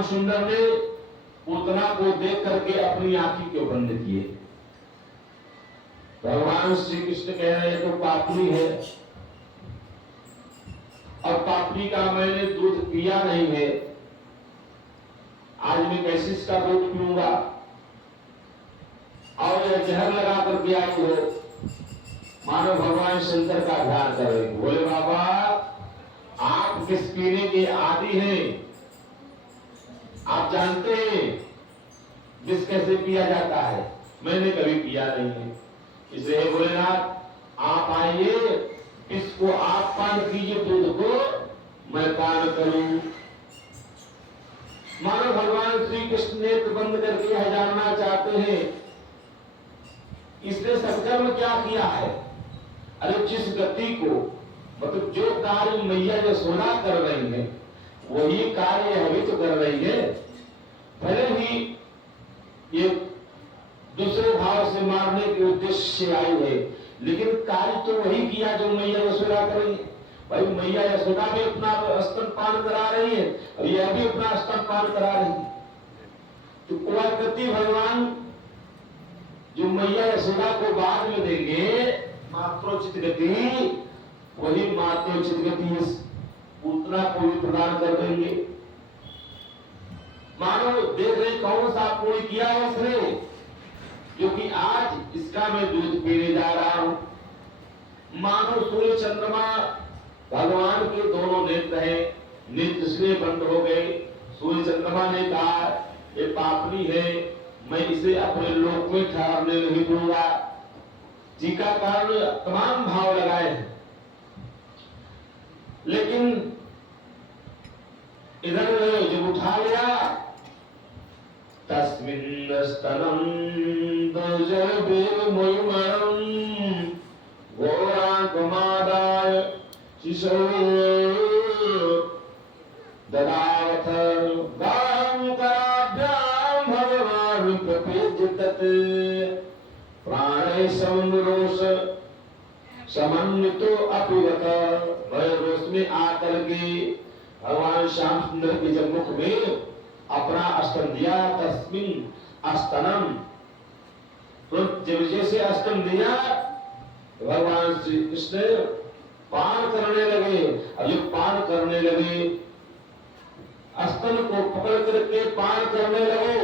सुंदर ने पूतना को देख करके अपनी आंखें क्यों बंद किए? भगवान श्री कृष्ण कह रहे हैं तो पापनी है और पापनी का मैंने दूध पिया नहीं है, आज मैं कैसे इसका दूध पीऊंगा? और यह जहर लगा करके आई हो, मानो भगवान शंकर का ध्यान कर रहे हो। बोले बाबा आप किस पीने के आदि हैं? आप जानते हैं विष कैसे पिया जाता है? मैंने कभी पिया नहीं है, इसलिए भोलेनाथ आप आइए, इसको आप पान कीजिए, दूध को मैं पान करूं। मानो भगवान श्री कृष्ण नेत्र बंद करके यह जानना चाहते हैं इसने सत्कर्म क्या किया है। अरे जिस गति को, मतलब जो कार्य मैया यशोदा कर रही है वही कार्य यह भी तो कर रही है। भले ही ये दूसरे भाव से मारने के उद्देश्य से आई है, लेकिन कार्य तो वही किया जो मैया यशोदा कर रही है। भाई मैया यशोदा भी अपना स्तनपान करा रही है और यह भी अपना स्तनपान करा रही है। तो वह गति भगवान जो मैया यशोदा को बाद में देंगे मात्रोचित गति, वही मात्रोचित गति इस पूतना को भी प्रदान कर देंगे। मानो देख रहे कौन सा पुण्य किया है इसने, क्योंकि आज इसका मैं दूध पीने जा रहा हूं। मानो सूर्य चंद्रमा भगवान के दोनों नेत्र हैं, नेत्र इसलिए बंद हो गए। सूर्य चंद्रमा ने कहा ये पापनी है, मैं इसे अपने लोक में ठहरने नहीं दूंगा। जी का कारण तमाम भाव लगाए हैं, लेकिन इधर जब उठा लिया तस्मिन् स्तनं दुर्जलबीजमयुमरं घोराङ्कुमादाय शिशो ददावथ गां कराभ्यां भगवान् प्रपेद्यत प्राणे समरोष समन्वितो अपिवत। भय रोष में आकर के भगवान श्याम सुंदर के जब मुख में अपना स्तन दिया, तस्मिन् स्तनम, तो जब जैसे स्तन दिया भगवान श्री कृष्ण पान करने लगे। अब जब पान करने लगे, स्तन को पकड़ करके पान करने लगे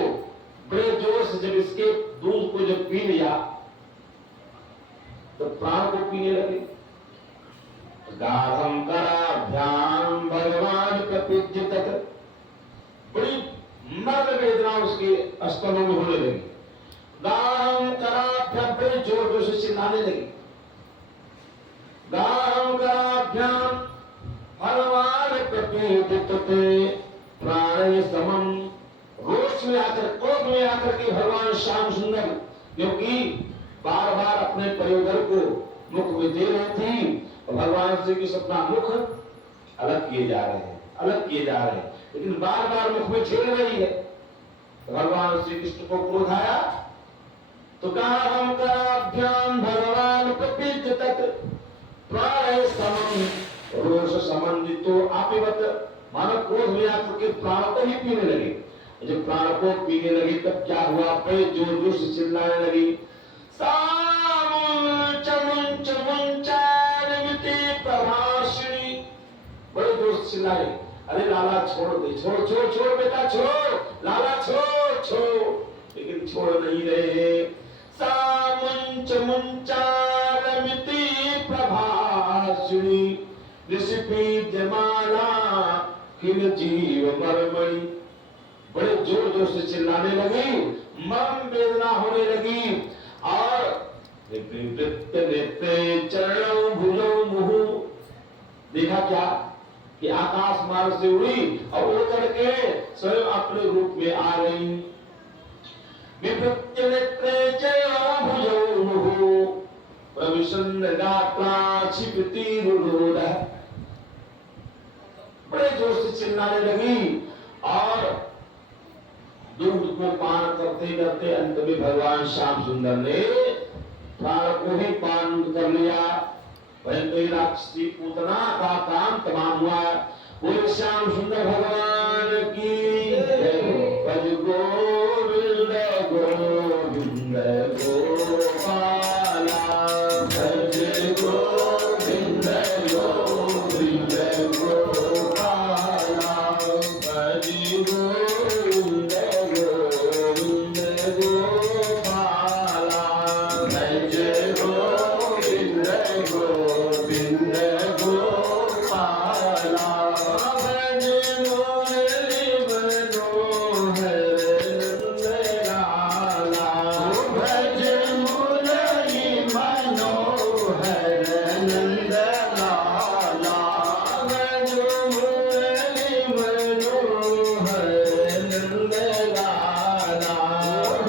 बड़े जोर से। जब इसके दूध को जब पी लिया तो प्राण को पीने लगे। गाढ़ं कराभ्यां भगवान प्रपेद्यत, बड़ी मर्द वेदना उसके स्तनों में होने लगी। गाढ़ं कराभ्यां, बड़े जोर जोर से चिल्लाने लगी। गाढ़ं कराभ्यां भगवान प्रपेद्यत प्राण समम, रोष में आकर, क्रोध में आकर के भगवान श्याम सुंदर, क्योंकि बार बार अपने परिवार को मुख में दे रही थी और भगवान श्री कृष्ण अपना मुख अलग किए जा रहे हैं, अलग किए जा रहे हैं, लेकिन बार बार मुख में छेड़ रही है। तो भगवान श्री कृष्ण को क्रोध आया तो गाढ़ं कराभ्यां भगवान प्रपेद्यत प्राण समम रोष समन्वितो अपिवत। मानो क्रोध में आकर के प्राण को ही पीने लगे। जब प्राण को पीने लगी तब क्या हुआ, पे जोर जोर से चिल्लाने लगी। बड़े जोर से चिल्लाए, अरे लाला छोड़ दे, छोड़ छोड़ छोड़ बेटा छोड़, लाला छोड़ छोड़, लेकिन छोड़ नहीं रहे। सामुंच मुंचारमिति प्रभाषिणी ऋषिपीड्यमाना किल जीव मरमणि। बड़े जोर जोर से चिल्लाने लगी, मर्म वेदना होने लगी और चरणों भुजों मुहु, देखा क्या कि आकाश मार्ग से उड़ी और उड़ करके स्वयं अपने रूप में आ गई। विभृत्य नेत्रे चरणों भुजों मुहु प्रविशन्न गात्रा क्षिपति रुरोध। बड़े जोर से चिल्लाने लगी और दूध को पान करते करते अंत में भगवान श्याम सुंदर ने प्राण को ही पान कर लिया। वही राक्षसी पूतना का काम तमाम हुआ। बोले श्याम सुंदर भगवान की जय। भज गोविंद गोविंद गोपाला, भज गोविंद गोविंद गोपाला, भज गोविंद गोविंद गोपाला। गोविंद गोपाला भज मुरली मनोहर नंदलाला भज मुरली मनोहर नंदलाला भज मुरली मनोहर नंदलाला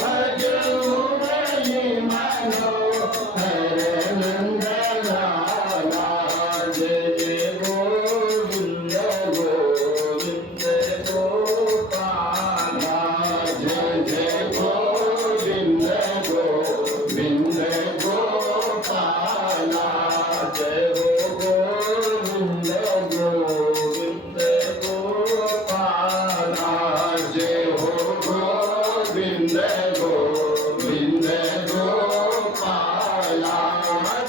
भज मुरली मनोहर नंदलाला जय जय गोविंद गोविंद गोपाला जय जय गोविंद गोविंद गोपाला जय हो गोविंद गोविंद गोपाला जय हो गोविंद गोविंद गोपाला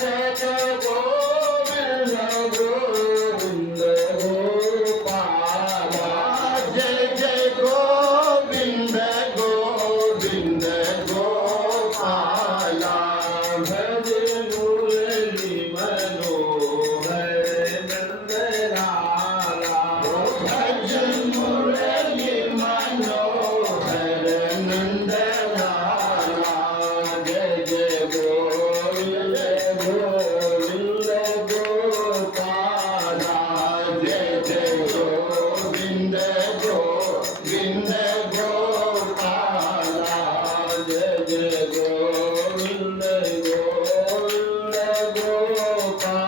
जय जय गोविंद गोविंद गोपाला जय जय गोविंद गोविंद गोपाला भज मुरली मनोहर नंदलाला भज मुरली मनोहर नंदलाला जय जय गोविंद गोविंद गोपाला जय जय गोविंद गोविंद गोपाला जय जय गोविंद गोविंद गोपाला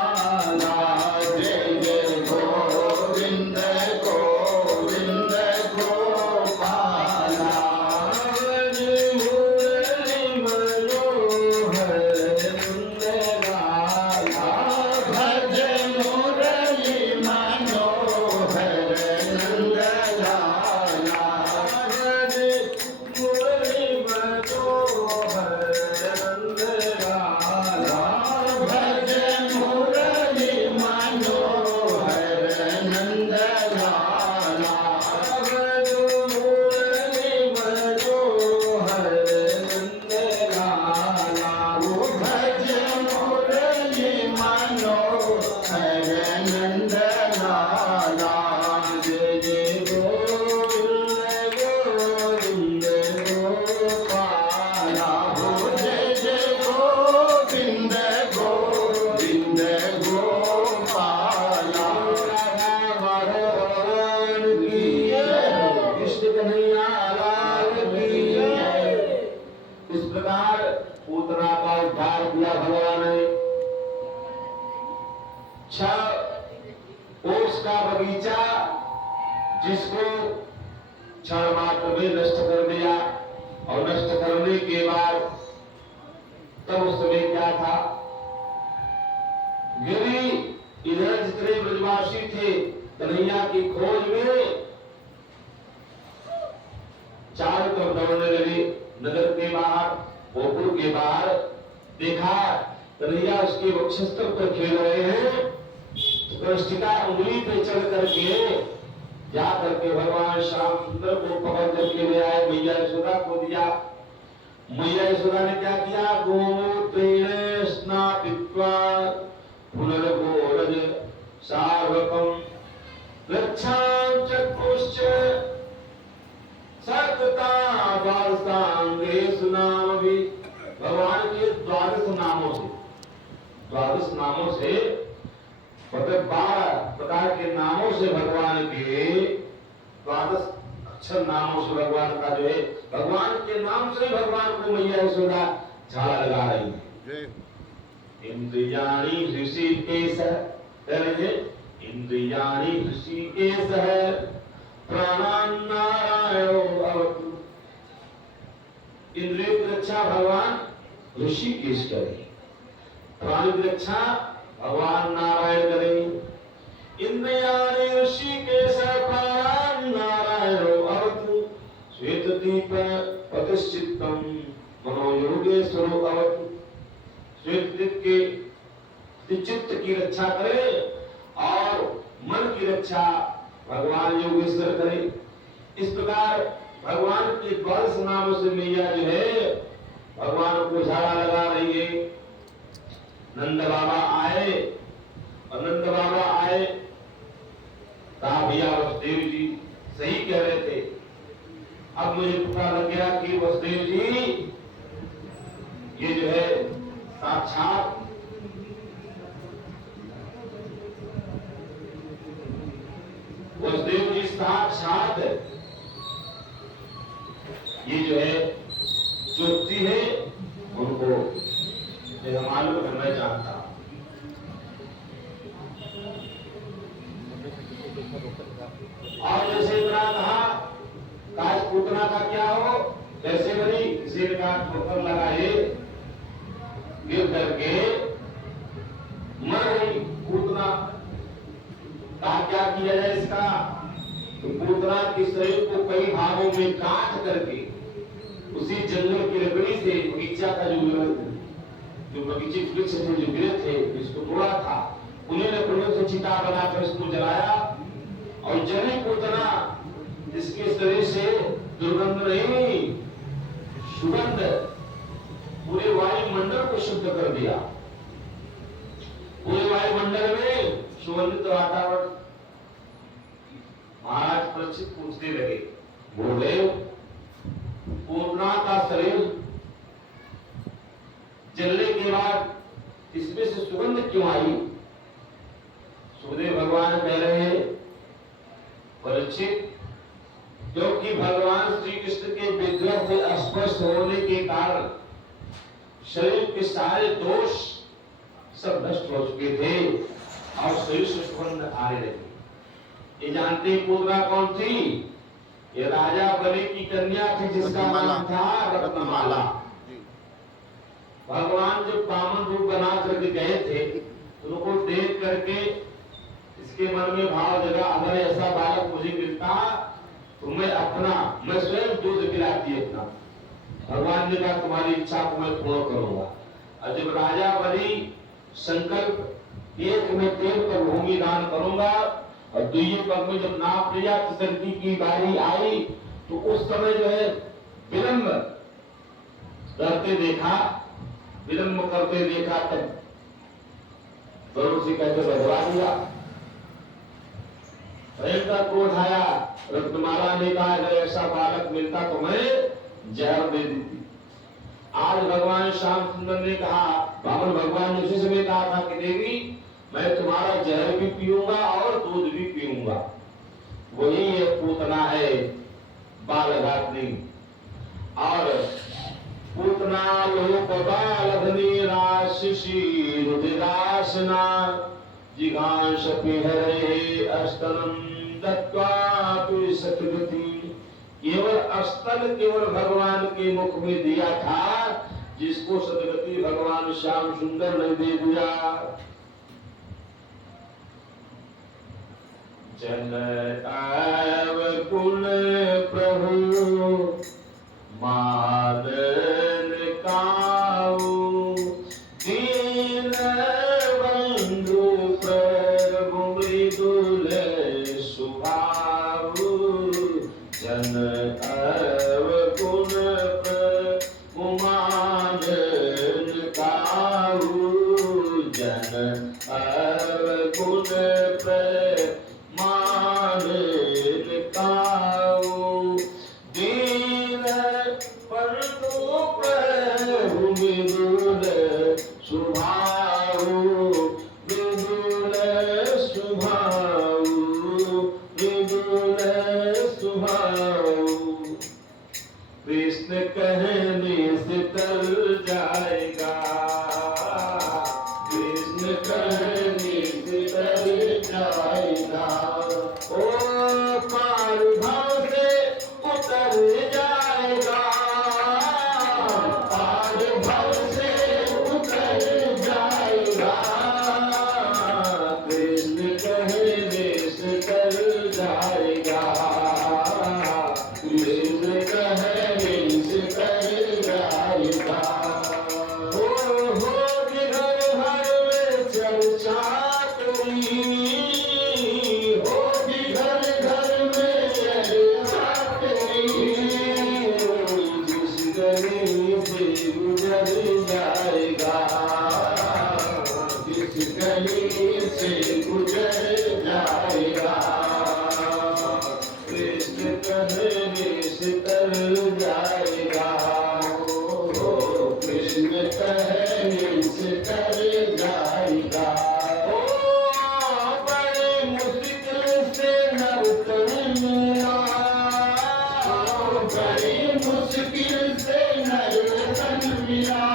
जय जय गोविंद गोविंद गोपाला भज मुरली मनोहर नंदलाला भज मुरली मनोहर नंदलाला भज मुरली मनोहर नंदलाला भज मुरली मनोहर नंदलाला भज मुरली मनोहर नंदलाला भज मुरली मनोहर नंदलाला जय जय गोविंद गोविंद गोपाला जय जय गोविंद गोविंद गोपाला भगवान की कृष्ण कन्हैया लाल की इस प्रकार पूतना का उद्धार किया भगवान ने। 6 ओस का बगीचा जिसको क्षण मात्र में नष्ट कर दिया और नष्ट करने के बाद तब उस समय क्या था, गिरी इधर जितने ब्रजवासी थे कन्हैया की खोज में चारों तरफ दौड़ने लगे। नगर के बाहर गोकुल के बाहर देखा कन्हैया उसके वक्षस्थल पर खेल रहे हैं। कृष्णिका उंगली पे चढ़ करके जा करके भगवान श्याम सुंदर को पकड़ करके ले आए, मैया यशोदा को दिया। मैया यशोदा ने क्या किया, गोमूत्रेण स्नापित्वा पुनर्गोरज सार्वकम रक्षां चक्रुश्च सतता वारसांगे सुनाम भी। भगवान के 12 नामों से मतलब 12 प्रकार के नामों से भगवान के 12 अक्षर नामों से भगवान का जो है, भगवान के नाम से भगवान को मैया यशोदा झाला लगा रही है। इंद्रियाणि ऋषिकेश है, इंद्रियाणि ऋषिकेश है, प्राणान्नारायणो भवतु। इंद्रियों की रक्षा भगवान ऋषिकेश करे, प्राणी की रक्षा भगवान नारायण करे। इंद्रियाणि ऋषिकेश प्राणान्नारायणो भवतु। श्वेतदीप प्रतिष्ठितम् मनोयोगेश्वरो भवतु। श्वेतदीप के चित्त की रक्षा करे और मन की रक्षा भगवान योगेश्वर करे। इस प्रकार भगवान के 12 नामों से मैया जो है भगवान को झाड़ा लगा रही है। नंद बाबा आए सही कह रहे थे। अब मुझे पता लग गया कि वसुदेव जी ये जो है साक्षात वसुदेव जी साक्षात ये जो है ज्योति है, उनको ये मालूम है, मैं जानता हूं। और जैसे इतना कहा काश पूतना का क्या हो, कैसे बनी, किसी ने कहा ठोकर लगाए गिर करके मर गई पूतना। कहा क्या किया जाए इसका, तो पूतना के शरीर को कई भागों में काट करके उसी जंगल की लकड़ी से बगीचा का जो बगीचे वृक्ष थे जो गिरे थे इसको तोड़ा था, उन्हीं लकड़ियों से चिता बनाकर इसको जलाया। और जली पूतना जिसके शरीर से दुर्गंध नहीं सुगंध पूरे वायुमंडल को शुद्ध कर दिया। पूरे वायुमंडल में सुगंधित वातावरण। महाराज परीक्षित पूछने लगे, बोले पूतना का शरीर जलने के बाद इसमें से सुगंध क्यों आई? सुखदेव भगवान कह रहे हैं, परीक्षित क्योंकि भगवान श्री कृष्ण के विग्रह से स्पर्श होने के कारण शरीर के सारे दोष सब नष्ट हो चुके थे और शरीर से सुगंध आने लगी। ये जानते हैं पूतना कौन थी? ये राजा बलि की कन्या थी जिसका नाम था रत्नमाला। भगवान जब कामन रूप बना करके गए थे तो उनको देख करके इसके मन में भाव जगा, अगर ऐसा बालक मुझे मिलता तो मैं स्वयं दूध पिलाती अपना। भगवान ने कहा तुम्हारी इच्छा को मैं पूर्ण करूंगा। और जब राजा बलि संकल्प एक में तेल पर भूमि दान करूंगा और दूसरे पग में जब नाम प्रिया तिसरती की बारी आई तो उस समय जो है विलंब करते देखा तब दोनों से कहते बधवा दिया। भयंकर क्रोध आया। रत्नमाला ने कहा अगर ऐसा बालक मिलता तो मैं जहर दे देती। आज भगवान श्याम सुंदर ने कहा, बामन भगवान ने उसी समय कहा था कि देवी मैं तुम्हारा जहर भी पीऊंगा और दूध भी पीऊंगा। वही ये पूतना है बालघातनी। और पूतना लोक बालधनी राशिषी रुधिरासना जिघांश पिहरे अस्तनम दत्त्वा सतगति। केवल स्तन केवल भगवान के मुख में दिया था जिसको सदगति भगवान श्याम सुंदर ने दे दिया। जन आव कुल प्रभु मादन काऊ दीन बंधु प्रभु मृदुल सुभाऊ। जन आव कुल प्रभु मादन काऊ। जन आव कुल प्रभु मादन काऊ दीन बंधु प्रभु मृदुल सुभाऊ। मृदुल सुभाऊ मृदुल सुभाऊ। कृष्ण कहने से तर जाएगा। कृष्ण कहने से तर जाएगा। मुश्किल से नर तन मिला।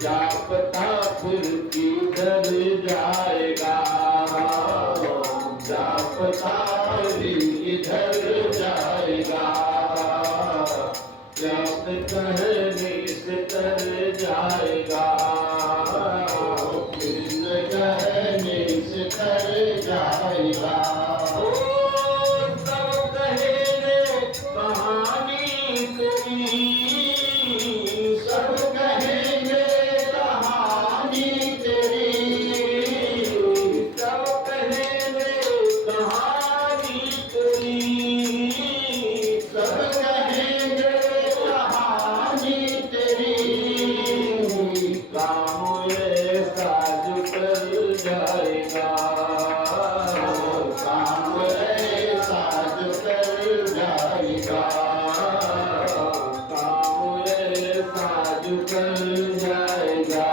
क्या पता फिर किधर जाएगा, क्या पता इधर जाएगा। कृष्ण कहने से तर जाएगा, कृष्ण कहने से तर जाएगा। ओ सब कहेंगे कहानी तेरी, सब कहेंगे कहानी तेरी। सब कहेंगे कहानी तेरी, सब कहेंगे कहानी तेरी। काम ऐसा जो कर जाएगा, काम ऐसा जो कर जाएगा। काम ऐसा जो कर जाएगा,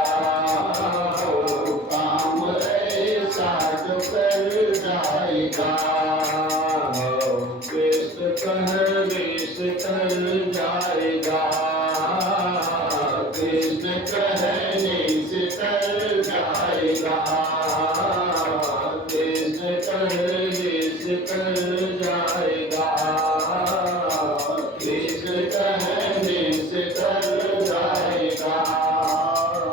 काम ऐसा जो कर जाएगा। कृष्ण कहने से तर जाएगा, कृष्ण कहने से तर जाएगा। कृष्ण कहने से तर जाएगा, कृष्ण कहने से तर जाएगा।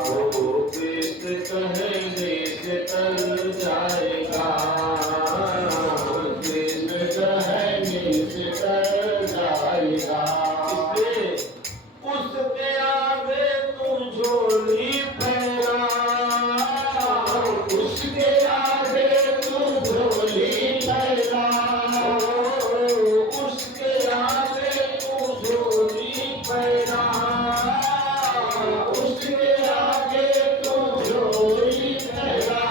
ओ कृष्ण कहने से तर जाएगा, कृष्ण कहने से तर जाएगा। इसलिए उसके आगे तू झोली फैला, उसके आगे तू झोली फैला। उसके आगे तू झोली फैला, उसके आगे तू झोली फैला।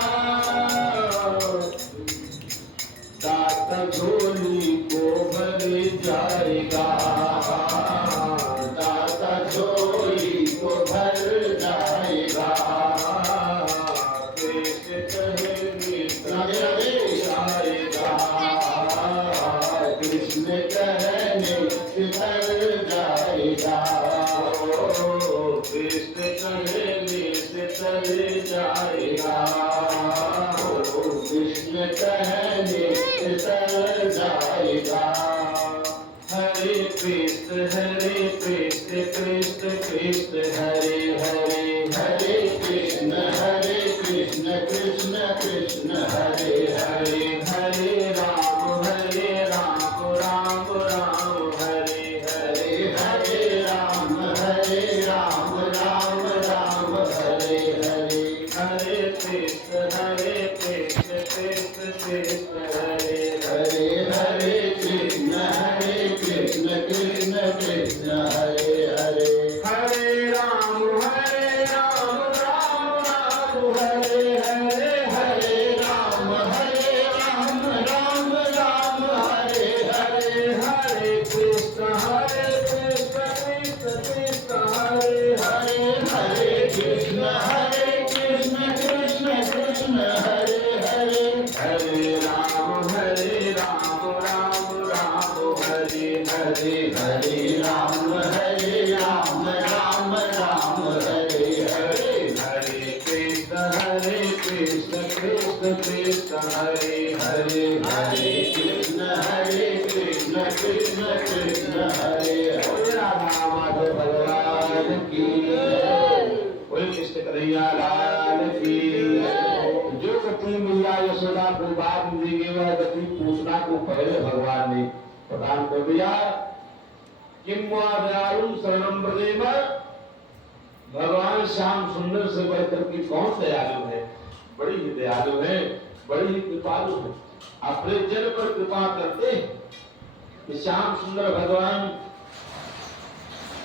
दाता झोली को भर जाएगा, दाता झोली को भर जाएगा। कृष्ण कहने रवि जाएगा, कृष्ण कहने से तर जाएगा। कृष्ण कहने से तर जाएगा, कृष्ण कहने से तर जाएगा। हरे कृष्ण कृष्ण कृष्ण हरे हरे, हरे कृष्ण कृष्ण कृष्ण हरे हरे। हरे राम राम राम हरे हरे, हरे राम राम राम हरे हरे। हरे कृष्ण कृष्ण कृष्ण हरे हरे हरे कृष्ण कृष्ण कृष्ण हरे हरे। हरे राम राम राम हरे हरे, हरे राम राम हरे हरे। हरे कृष्ण कृष्ण कृष्ण हरे हरे, हरे कृष्ण कृष्ण कृष्ण हरे हरे। हरे राम राम राम हरे हरे, हरे राम राम हरे हरे। हरे कृष्ण कृष्ण कृष्ण हरे हरे, हरे कृष्ण कृष्ण कृष्ण हरे हरे। राधा माधव भगवान की जय। बोल कृष्ण कन्हैया लाल की जय। जो गति मैया यशोदा को बाद में देंगे वह गति पूछना को पहले भगवान ने प्रदान कर दिया। किम दयालु शरणम प्रदेव, भगवान श्याम सुंदर से बढ़कर के कौन दयालु है? बड़ी ही दयालु है, बड़ी ही कृपालु है। अपने जन पर कृपा करते हैं। श्याम सुंदर भगवान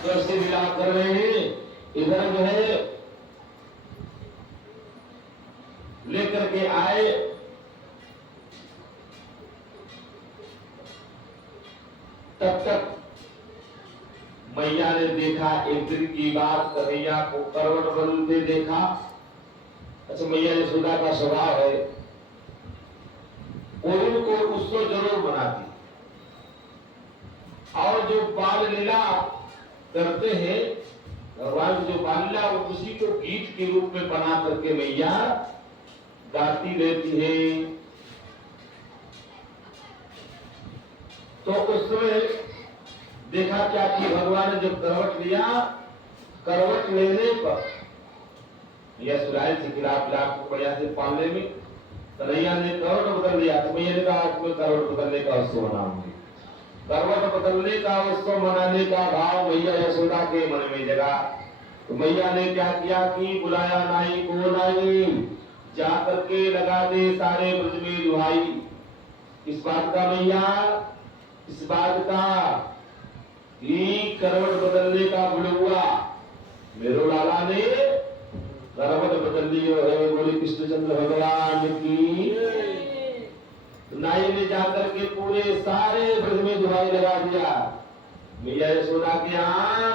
कैसे विलाप कर रहे हैं, इधर जो है लेकर के आए तब तक मैया ने देखा, एक दिन की बात, कन्हैया को करवट बदलते देखा। अच्छा, मैया यशोदा का स्वभाव है, कोई को उत्सव जरूर मनाती, और जो बाल लीला करते हैं भगवान जो बाल लीला उसी को गीत के रूप में बना करके मैया गाती रहती है। तो उस समय देखा क्या कि भगवान ने जब करवट लिया, करवट लेने पर यह सुराय से खिलाफ को बढ़िया से पालने में कन्हैया ने करवट बदल लिया। तो मैया ने कहा आज मैं करवट बदलने का उत्सव मनाऊंगी। करवट बदलने का उत्सव मनाने का भाव मैया यशोदा के मन में जगा। तो मैया ने क्या किया कि बुलाया नाई को नाई, जा करके लगा दे सारे ब्रज में दुहाई। इस बात का मैया, इस बात का कि करवट बदलने का बुलवा मेरो लाला ने करवट बदल ली है। बोले कृष्णचंद्र भगवान की। नाई ने जाकर के पूरे सारे ब्रज में दुहाई लगा दिया। मैया यशोदा के यहाँ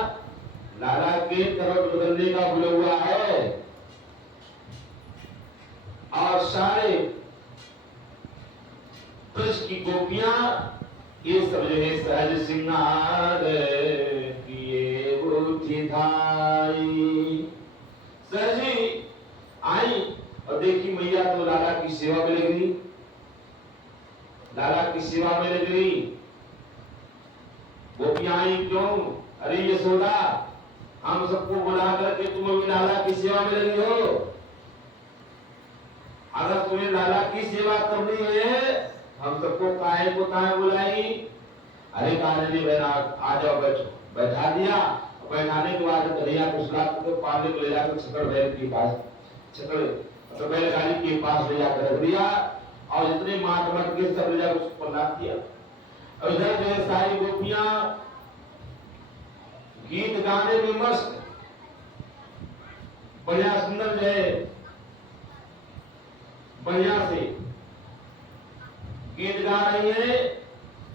लाला के करवट बदलने का बुलवा है। और सारे ब्रज की गोपियां ये सब जो है सहज श्रृंगार किए बुद्धि धाई, सहज ही आई और देखी मैया तो लाला की सेवा में लग गई। लाला की सेवा में लग गई। गोपियां आई क्यों? अरे यशोदा हम सबको बुला करके तुम अभी लाला की सेवा में लगी हो। अगर तुम्हें लाला की सेवा करनी है हम सबको काहे को काहे बुलाई? अरे कान्हा जी बहना आ जाओ बैठो। बैठा दिया। बैठाने के बाद कन्हैया कृष्णा को पालने को ले जाकर छकड़ बैल के पास, छकड़ तो बैलगाड़ी के पास ले जाकर रख दिया और जितने माट मट के सब ले जाकर उसको लाद दिया। और इधर जो है सारी गोपियां गीत गाने में मस्त, बढ़िया सुंदर जो है बढ़िया से गीत गा रही है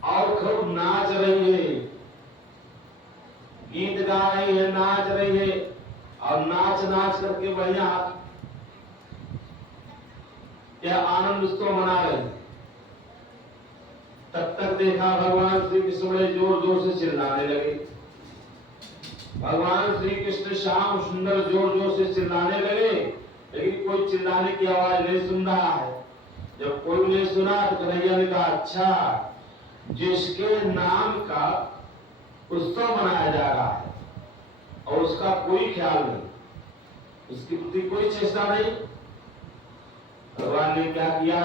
और खूब नाच रही है। गीत गा रही है, नाच रही है और नाच नाच करके बढ़िया यह आनंद उत्सव मना रहे। तब तक देखा भगवान श्री कृष्ण बड़े जोर जोर से चिल्लाने लगे। भगवान श्री कृष्ण श्याम सुंदर जोर जोर से चिल्लाने लगे, लेकिन कोई चिल्लाने की आवाज नहीं सुन रहा है। जब कोई नहीं सुना तो कन्हैया ने कहा अच्छा, जिसके नाम का उत्सव मनाया जा रहा है और उसका कोई ख्याल नहीं, उसकी प्रति कोई चेष्टा नहीं। भगवान ने क्या किया,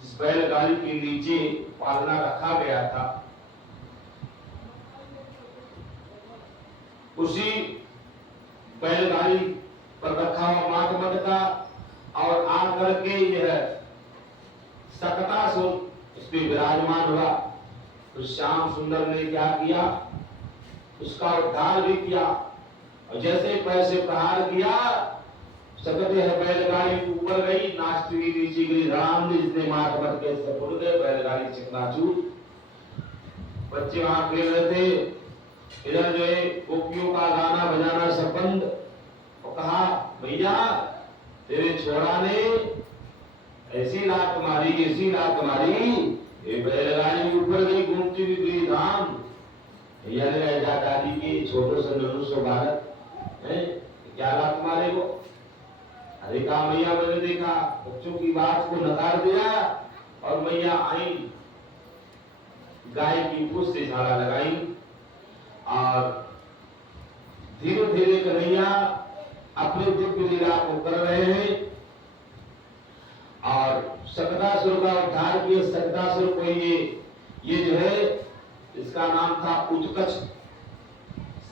जिस बैलगाड़ी के नीचे पालना रखा गया था उसी बैलगाड़ी पर रखा हुआ माट मटका और आकर के यह सकटासुर उस पे विराजमान हुआ। तो श्याम सुंदर ने क्या किया, उसका उद्धार भी किया और जैसे पैसे प्रहार किया सकते है बैलगाड़ी ऊपर गई, नाचती हुई नीचे गई। राम ने जितने माट मटके से उड़ गए, बैलगाड़ी चकनाचूर। बच्चे वहां खेल रहे थे। इधर जो है गोपियों का गाना बजाना सब बंद। और कहा भैया तेरे छोरा ने ऐसी लात मारी, ऐसी लात मारी, ये बैलगाड़ी ऊपर गई, घूमती हुई गई धाम। भैया ने कहा दादी की छोटे से नन्हू से भारत है, क्या लात मारे वो? अरे कहा मैया मैंने देखा, बच्चों की बात को नकार दिया और मैया आई, गाय की पूंछ से झाड़ा लगाई और धीरे धीरे कन्हैया अपने दिव्य लीला को कर रहे हैं और सकटासुर का उद्धार किए। सकटासुर को ये जो है इसका नाम था उत्कच।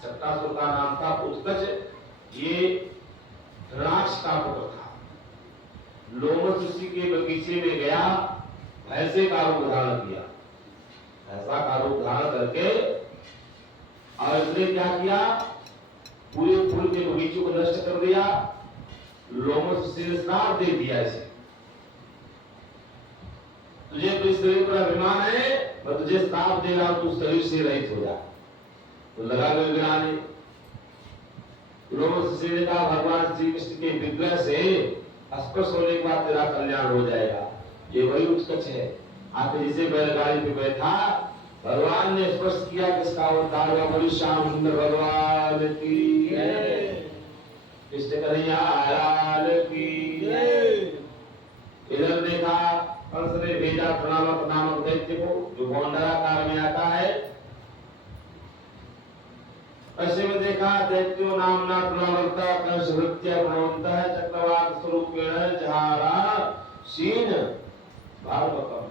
सकटासुर का नाम था उत्कच। ये राक्ष का पुत्र था। लोमस ऋषि के बगीचे में गया, ऐसे का रूप धारण किया, ऐसा का रूप धारण करके और इसने क्या किया, पूरे फूल के बगीचे को नष्ट कर दिया। लोमस ऋषि ने श्राप दे दिया इसे, तुझे तो इस शरीर पर अभिमान है, मैं तुझे श्राप दे रहा हूं, तू शरीर से रहित हो जा। तो लगा गए गिराने। लोमस ऋषि ने कहा भगवान श्री कृष्ण के विग्रह से स्पर्श होने के बाद तेरा कल्याण हो जाएगा। ये वही उत्कच है, आके जिसे बैलगाड़ी पे बैठा भगवान ने स्पष्ट किया किसका अवतार हुआ। बोली श्याम सुंदर भगवान की कृष्ण कन्हैया लाल की। इधर देखा कंस ने भेजा तृणावर्त नामक दैत्य को जो गौंडराकार में आता है। पश्चिम में देखा दैत्यो नामना तृणावर्ता कंस वृत्या गुणवंतः चक्रवात स्वरूपेण जहारा शीन भागवतम।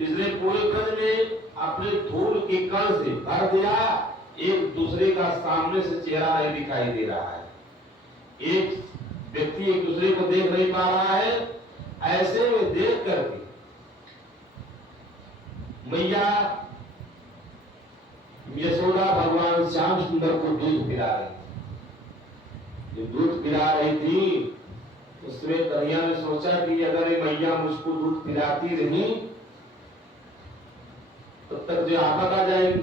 इसलिए पूरे ब्रज में अपने धूल के कण से भर दिया। एक दूसरे का सामने से चेहरा नहीं दिखाई दे रहा है। एक व्यक्ति एक दूसरे को देख नहीं पा रहा है। ऐसे में देख करके मैया यशोदा भगवान श्याम सुंदर को दूध पिला रही। जो दूध पिला रही थी उसमें कन्हैया ने सोचा कि अगर ये मैया मुझको दूध पिलाती रही तब तक जो आपद आ जाएगी।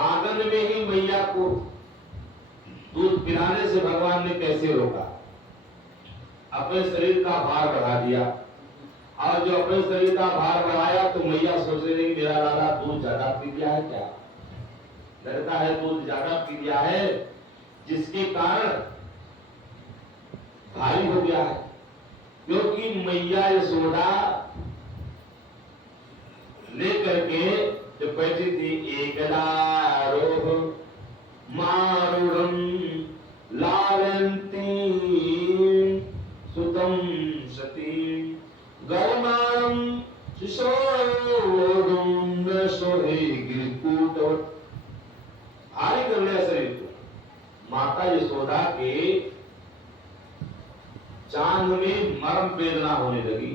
आंगन में ही मैया को दूध पिलाने से भगवान ने कैसे रोका। अपने शरीर का भार बढ़ा दिया और जो अपने शरीर का भार बढ़ाया तो मैया सोच रही कि मेरा लाला दूध ज्यादा पी लिया है क्या, लगता है दूध ज्यादा पी लिया है जिसके कारण भारी हो गया है। क्योंकि मैया यशोदा लेकर के जब बैठी थी एकदा रोह मारुड़म लालंती सुतम सती गर्माणम शिशोरुम न सोहे गिरकूट। भारी कर लिया शरीर को। माता यशोदा के चांद में मर्म वेदना होने लगी।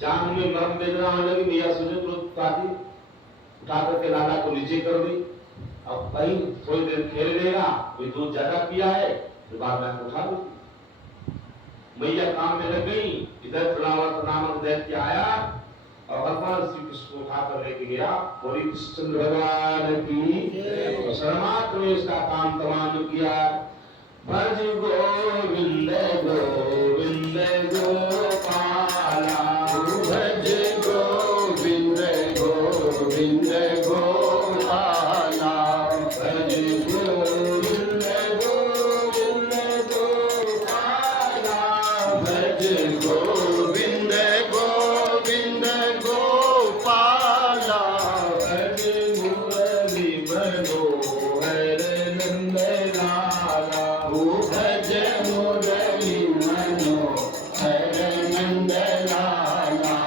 चांद में मर्म वेदना होने लगी। मैया सोचे तुरंत उठा करके लाला को नीचे कर दी। अब कहीं थोड़ी देर खेल लेगा, कोई दूध ज्यादा पिया है तो बाद में उठा दी। मैया काम में लग गई। इधर तृणावर्त नामक दैत्य आया और भगवान श्री कृष्ण को उठा कर लेके गया। बोली कृष्ण भगवान की शर्मात्र में इसका काम तमाम किया। भज गोविंद गोविंद गोपाला भज गोविंद गोविंद गोपाला भज गोविंद गोविंद गोपाला भज गोविंद गोविंद गोपाला भज मुरली मनोहर नंद लाला भज मुरली मनोहर नंद लाला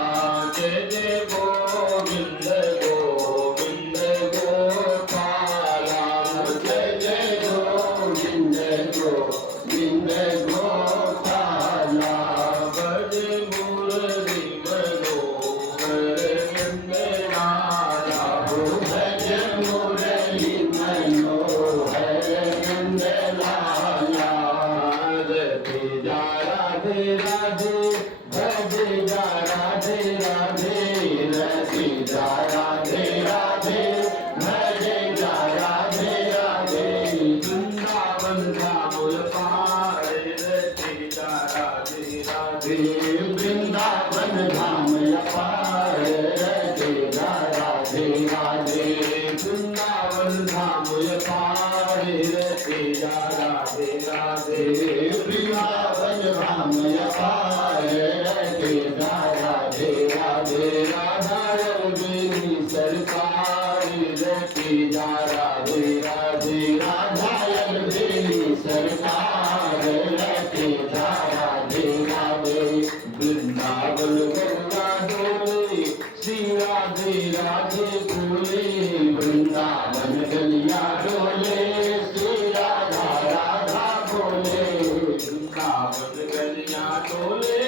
जय जय गोविंद गोविंद गोपाला जय जय गोविंद गोविंद गोपाला भज मुरली मनोहर नंद लाला भज मुरली मनोहर नंद लाला राधे जा राधे राधे भज जा राधे राधे रति जा राधे राधे भज जा राधे राधे वृंदावन धाम पारे रति जा राधे राधे वृंदावन धाम अपार रति जा राधे राधे वृंदावन धाम पारे रति जा राधे राधे वृंदावन धाम अपार रति जा राधे राधे राधा रंगिनी सरकार रति जा राधे राधे राधा देवी सरकार रति जा राधे राधे वृंदावन गंगा डोले श्री राधे राधे बोले वृंदावन गलिया डोले श्री राधा राधा बोले वृंदावन गलियां डोले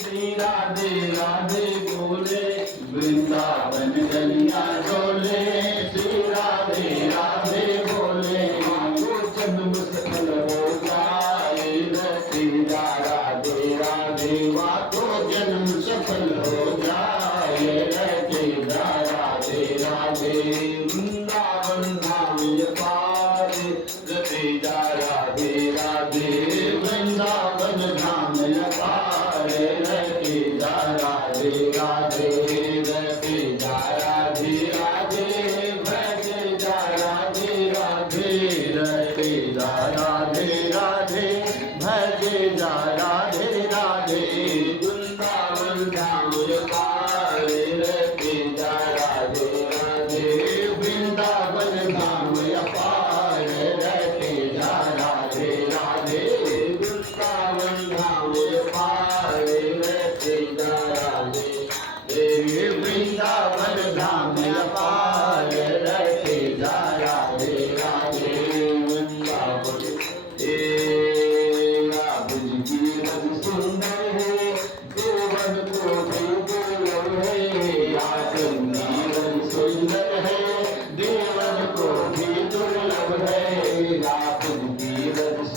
श्री राधे राधे बोले वृंदावन गलिया डोले श्री राधे राधे बोले मांगो जन्म सफल हो जाए रति जा राधे राधे तो जन्म सफल हो जाए रति जा राधे राधे वृंदावन धाम पारे रति जा राधे राधे वृंदावन धाम अपार रति जा राधे राधे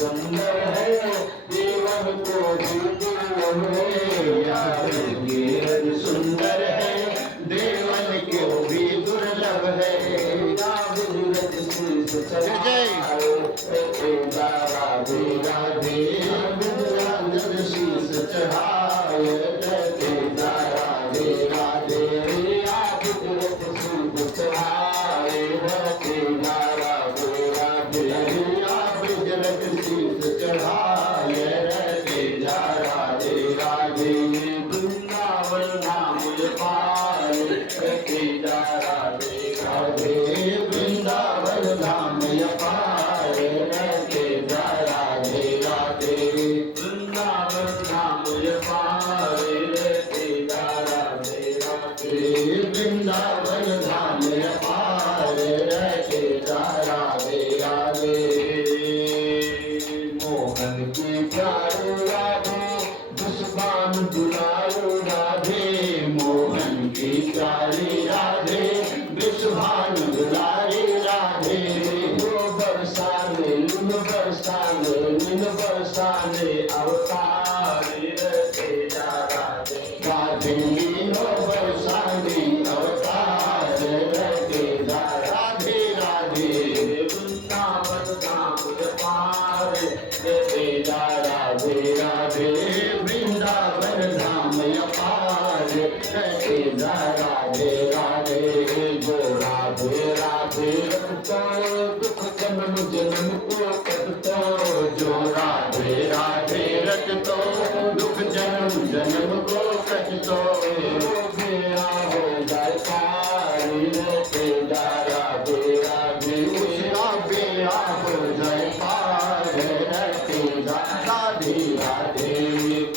सुंदर है देवन को भी दुर्लभ है यार के रज सुंदर है देवन को भी दुर्लभ है राधे राधे बिंदावन शीस चढ़ाए राधे राधे राधे चढ़ाए राधे राधे राधे बिजरत शीस चढ़ाए राधे राधे राधे वृंदावन धाम पाए राधे राधे राधे वृंदावन धाम पाए राधे राधे राधे वृंदावन धाम पाए राधे राधे राधे वृंदावन धाम पाए राधे राधे राधे मोहन की प्यारो राधे दुष्पान दुलारो राधे मोहन की प्यारी राधे विश्वान दुलारी राधे वो बरसाने लुन बरसाने लीन बरसाने अवतारी राधे राधे राधे लीनो बरसाने अवतार राधे राधे राधे वृंदावन धाम पारे राधे राधे राधे वृंदावन धाम पारे राधे राधे राधे जो राधे राधे रखतो दुख जन्म जन्म को कटतो जो राधे राधे रखतो दुख जन्म जन्म को कटतो गया हो जाए पारी राधे राधे राधे उसका बेया हो जाए पार राधे राधे राधे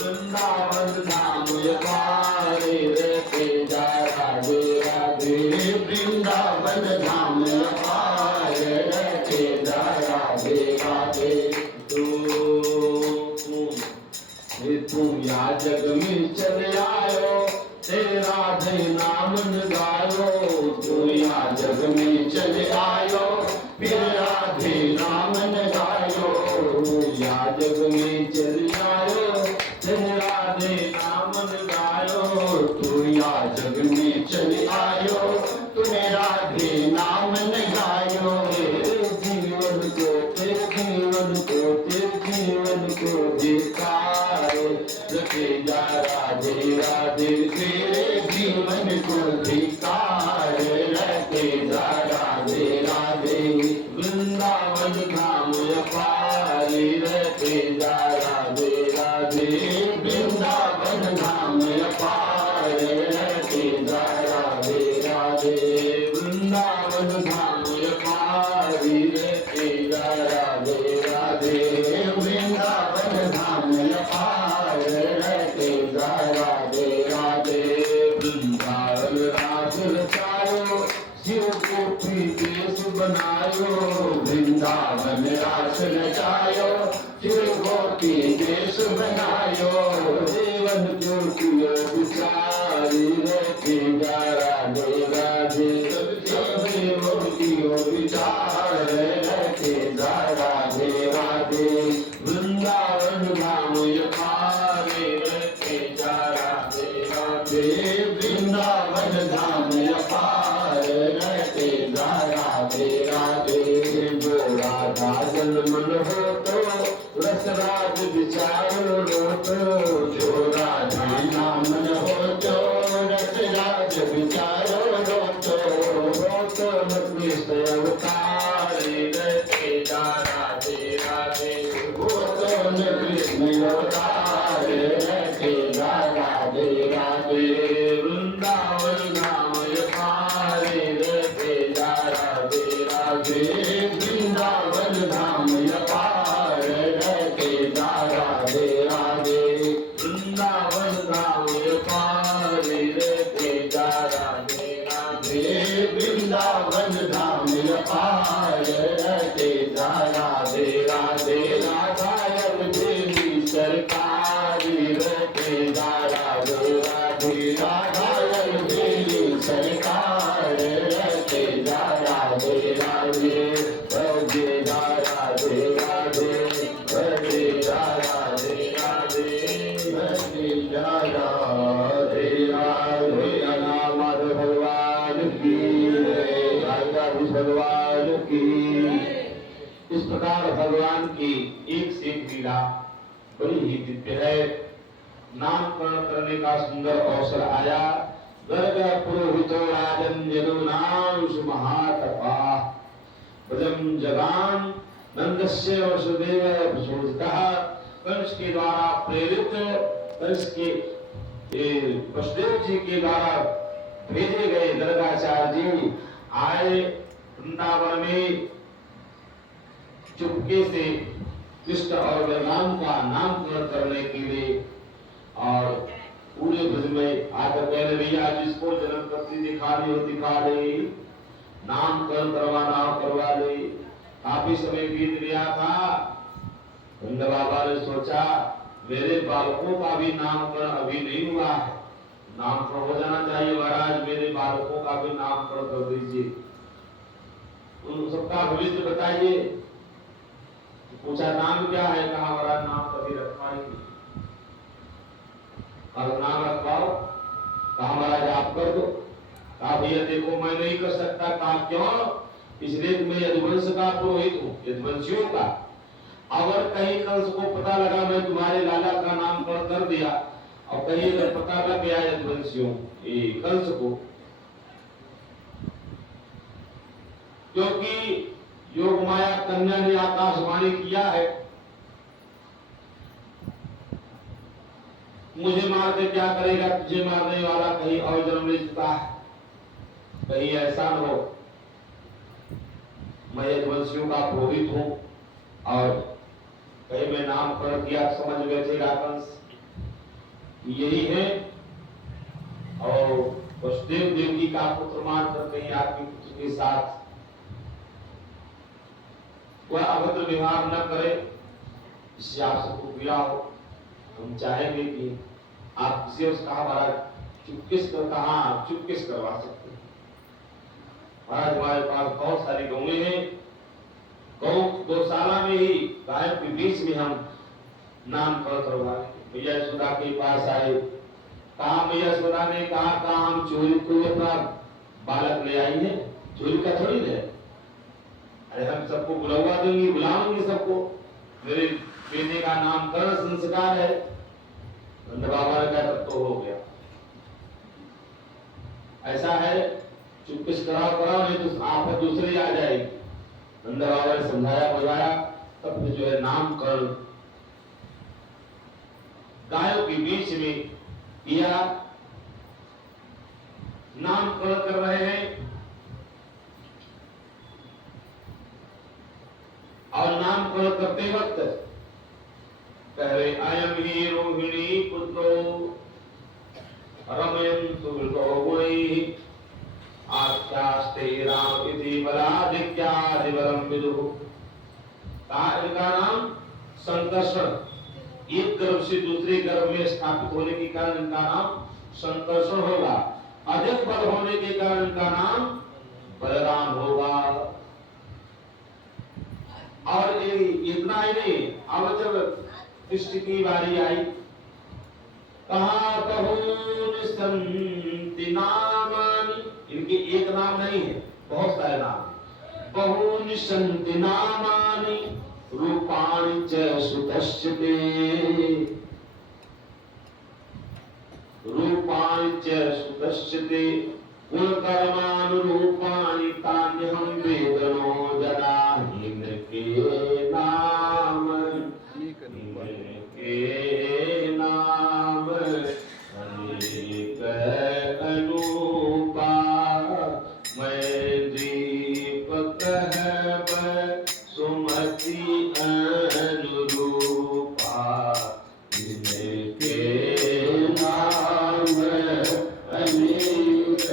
वृंदावन धाम पारे राधे राधे राधे वृंदावन धाम पाए राधे राधे राधे तुम या जग में चले आयो तेरा धे नाम गायो तू या जग में चले आयो फिर राधे नाम गायो या जग में चले आयो तेरा धे नाम गायो तू या जग में चले आयो तूने राधे नाम गायो तेरे जीवन को तेरे जीवन को तेरे जीवन को धिकारे रखे जा राधे राधे तेरे जीवन को धिकारे रखे जा राधे राधे वृंदावन धाम पारे रखे जा राधे राधे वृंदावन धाम पारे रखे जा राधे राधे वृंदावन धाम पारे रखे जा राधे राधे वृंदावन धाम पारे रखे जा राधे राधे वृंदावन रास रचायो शिव को देश बनायो वृंदावन रास रचायो शिव गोपी देश बनायो जीवन को कियो विचारी रखे जा राधे राधे जीवन कियो विचार रखे जा राधे राधे वृंदावन धाम पारे रखे जा राधे राधे वृंदावन धाम पारे रखे जा राधे राधे जो राधा जन्मन हो तो रसराज विचारो लो तो जो राधा नामन हो तो रसराज विचारो लो तो कृष्ण अवतारे रखे जा राधे राधे वो तो कृष्ण अवतारे रखे जा राधे राधे वृंदावन धाम पारे रखे जा राधे राधे वृंदावन धाम पारे रखे जा राधे राधे वृंदावन धाम पारे रखे जा राधे राधे वृंदावन धाम पारे रखे जा राधे राधे राधायन देवी सरकारी रखे जा राधे राधे राधायन देवी सरकार रखे जा राधे राधे राधे राधे राधे एक से एक लीला बड़ी ही दिव्य है। नामकरण करने का सुंदर अवसर आया। गर्ग पुरोहितो राजन यदुनांश महातपा ब्रजम जगाम नंदस्य वसुदेव प्रचोदितः। कंस के द्वारा प्रेरित, कंस के वसुदेव जी के द्वारा भेजे गए गर्गाचार्य जी आए वृंदावन में चुपके से कृष्ण और बलराम का नामकरण करने के लिए। और पूरे ब्रज में आकर कहने भैया जिसको जन्मपति दिखानी हो दिखा दे, नामकरण करवाना हो करवा दे। काफी समय बीत गया था। नंद बाबा ने सोचा मेरे बालकों का भी नामकरण अभी नहीं हुआ है, नामकरण हो जाना चाहिए महाराज, मेरे बालकों का भी नामकरण कर दीजिए, उन सबका भविष्य बताइए। पूछा नाम क्या है? कहा महाराज नाम कभी रखा ही नहीं। और नाम रखवाओ? कहा महाराज आप कर दो। कहा भैया देखो मैं नहीं कर सकता। कहा क्यों? इसलिए मैं यदुवंश का पुरोहित हूँ, यदुवंशियों का। अगर कहीं कंस को पता लगा मैं तुम्हारे लाला का नामकरण कर दिया और कहीं अगर पता लग गया यदुवंशियों कंस को, क्योंकि योग माया कन्या ने आकाशवाणी किया है मुझे मार के क्या करेगा, तुझे मारने वाला कहीं और जन्म ले चुका है, कहीं ऐसा न हो। मैं यदुवंशियों का पुरोहित हूं और कहीं मैं नामकरण किया समझ बैठेगा कंस यही है। और वसुदेव देवकी का पुत्र मानकर कहीं आपके पुत्र के साथ वह अभद्र व्यवहार न करे, इससे आप सबको पीड़ा हो। हम चाहेंगे कि आप किसी से कहा महाराज चुपकिस कर, कहा चुपकिस करवा सकते हैं महाराज। हमारे पास बहुत सारी गौएं हैं, गौ गौशाला में ही गायों के बीच में हम नामकरण करवाएंगे। मैया यशोदा के पास आए, कहा मैया यशोदा ने कहा हम चोरी को अपना बालक ले आई है, चोरी का थोड़ी है। अरे हम सबको बुलवा देंगे, बुलाऊंगी सबको, मेरे बेटे का नामकरण संस्कार है। नंद बाबा ने कहा तब तो हो गया। ऐसा है चुपकिस कराओ नहीं तो आफत दूसरी आ जाएगी। नंद बाबा ने समझाया बुझाया, तब जो है नामकरण गायों के बीच में किया। नामकरण कर रहे हैं और नामकरण करते वक्त कह रहे अयम ही रोहिणी पुत्रो रमयन्तु गुणैः आख्यास्ते राम इति बलादित्यादिबलं विदुः। इनका नाम संकर्षण, एक गर्भ से दूसरे गर्भ में स्थापित होने के कारण इनका नाम संकर्षण होगा। अधिक बल होने के कारण इनका नाम बलराम होगा। और इतना ही नहीं, अब जब कृष्ण की बारी आई, कहा बहूनि सन्ति नामानि, इनके एक नाम नहीं है, बहुत सारे नाम। बहूनि सन्ति नामानि रूपाणि च सुतस्य ते, रूपाणि च सुतस्य ते गुणकर्मानुरूपाणि तान्यहं वेदनो जनाहि इनके नाम, इनके नाम अनेक अनूपा। मैं दीपक है सुमति अनुरूपा, इनके नाम अनेक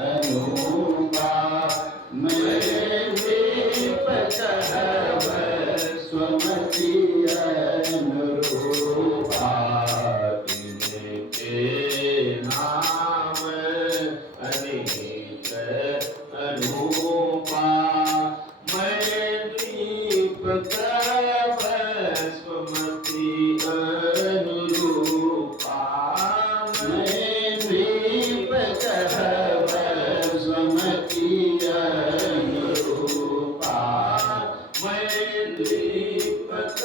अनूपा। मैं दीपक है सुमति अनुरूपा, इनके नाम अनेक अनूपा। मैं दीपक स्वमति अनुरूपा, मैं दीपक स्वमति अनुरूपा। मैं दीपक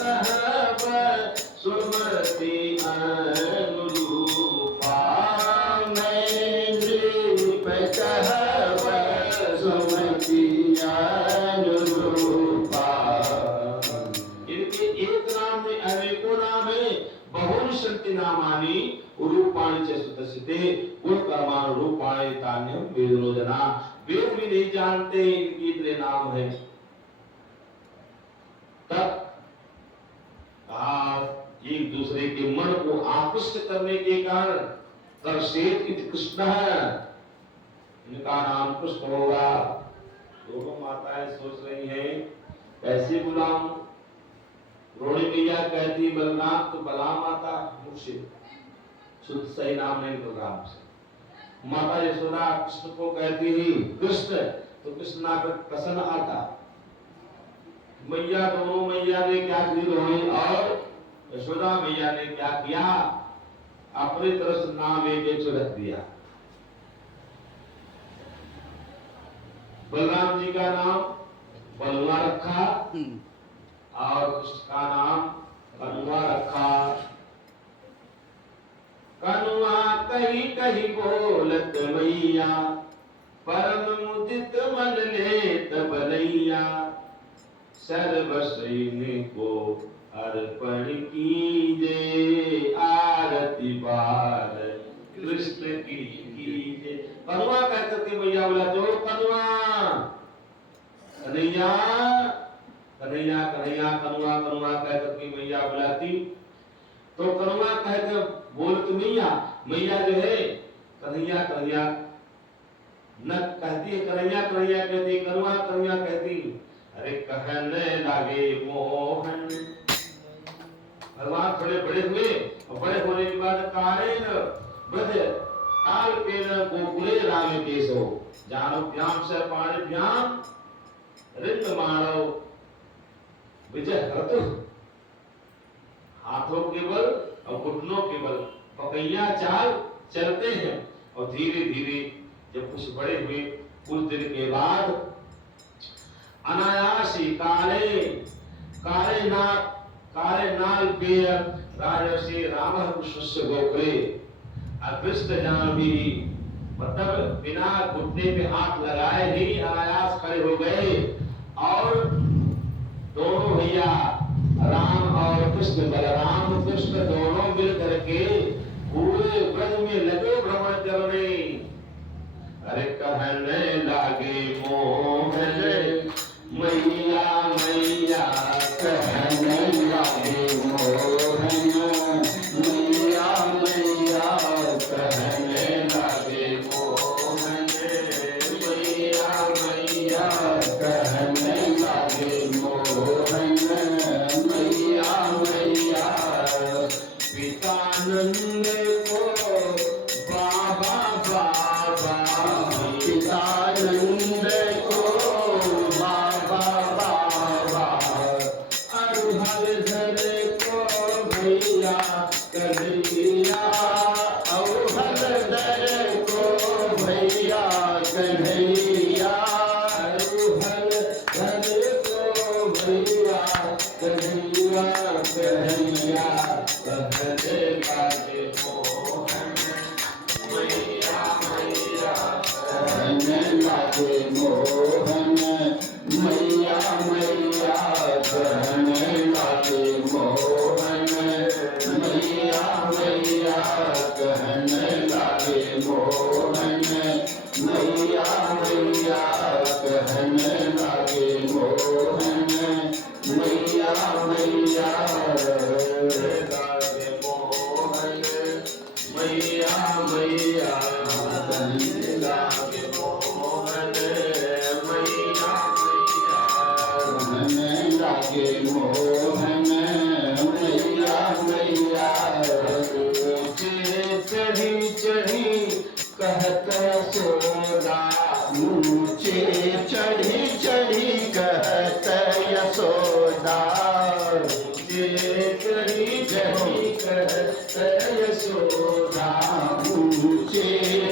नाम में अनेको नाम है, बहुनि सन्ति नामानि रूपाणि च सुदर्शिते गुण कर्माणि रूपाणि तान्यम वेदो जना। वेद भी नहीं जानते इनके इतने नाम है। तब एक दूसरे के मन को आकृष्ट करने के कारण तर्षेत इति कृष्ण है, इनका नाम कृष्ण होगा। दोनों माताएं सोच रही हैं कैसे बुलाऊं। रोहिणी मैया कहती बलराम तो बलराम आता मुझसे, शुद्ध सही नाम नहीं बलराम से। माता यशोदा कृष्ण को कहती ही कृष्ण, तो कृष्ण आकर प्रसन्न आता। मैया दोनों मैया ने क्या की, रोहिणी और यशोदा मैया ने क्या किया, अपनी तरफ से नाम एक रख दिया। बलराम जी का नाम बलुआ रखा और कृष्ण का नाम कनुआ रखा। कनुआ कही कही बोलत मैया, परम मुदित मन लेत बनैया। सर्वसैन्य को अर्पण कीजे, आरती बार कृष्ण की कीजे। कनुआ कहकर के मैया बोला जो कनुआ, कन्हैया कन्हैया कन्हैया कनुआ कनुआ कहकर के मैया बुलाती। तो कनुआ कहकर बोलती मैया, मैया जो है कन्हैया कन्हैया न कहती है, कन्हैया कन्हैया कहती, कनुआ कनुआ कहती। अरे कहने लगे मोहन, भगवान थोड़े बड़े हुए और बड़े होने के बाद कारेन ब्रज काल पेन गोकुले रामे केशो, जानोभ्याम से पाणिभ्याम रिंद मानव विजय हरतु। हाथों के बल और घुटनों के बल पकैया चाल चलते हैं। और धीरे धीरे जब कुछ बड़े हुए, कुछ दिन के बाद अनायासी काले नाल पे राजर्षि राम कृष्ण गोखले अभ्यस्त जान भी, मतलब बिना घुटने पे हाथ लगाए ही अनायास खड़े हो गए। और दोनों भैया राम और कृष्ण, बलराम कृष्ण दोनों मिल करके पूरे ब्रज में लगे भ्रमण करने। अरे कहने लगे मोहन मैया मैया, कहने लगे मोहन मैया मैया, कहने लगे मोहन मैया मैया, कहने लगे मोहन मैया मैया। पितानंद को बाबा बाबा, पितानंद को बाबा बाबा, हरिधर को भैया कन्हैया, हरिधर को भैया कन्हैया, हरिधर को भैया कन्हैया कन्हैया। कहने लगे मोहन मैया मैया, कहने लगे मोहन मैया मैया, कहने लगे मोहन मैया मैया, कहने लगे मोहन मैया मैया, कहने लगे मोहन मैया मैया। मैया मैया, कहने लगे मोहन मैया मैया, कहने लगे मोहन मैया मैया। ऊंचे चढ़ी चढ़ी कहत यशोदा, ऊंचे चढ़ी चढ़ी कहत यशोदा, ऊंचे चढ़ी चढ़ी कहत यशोदा, ऊंचे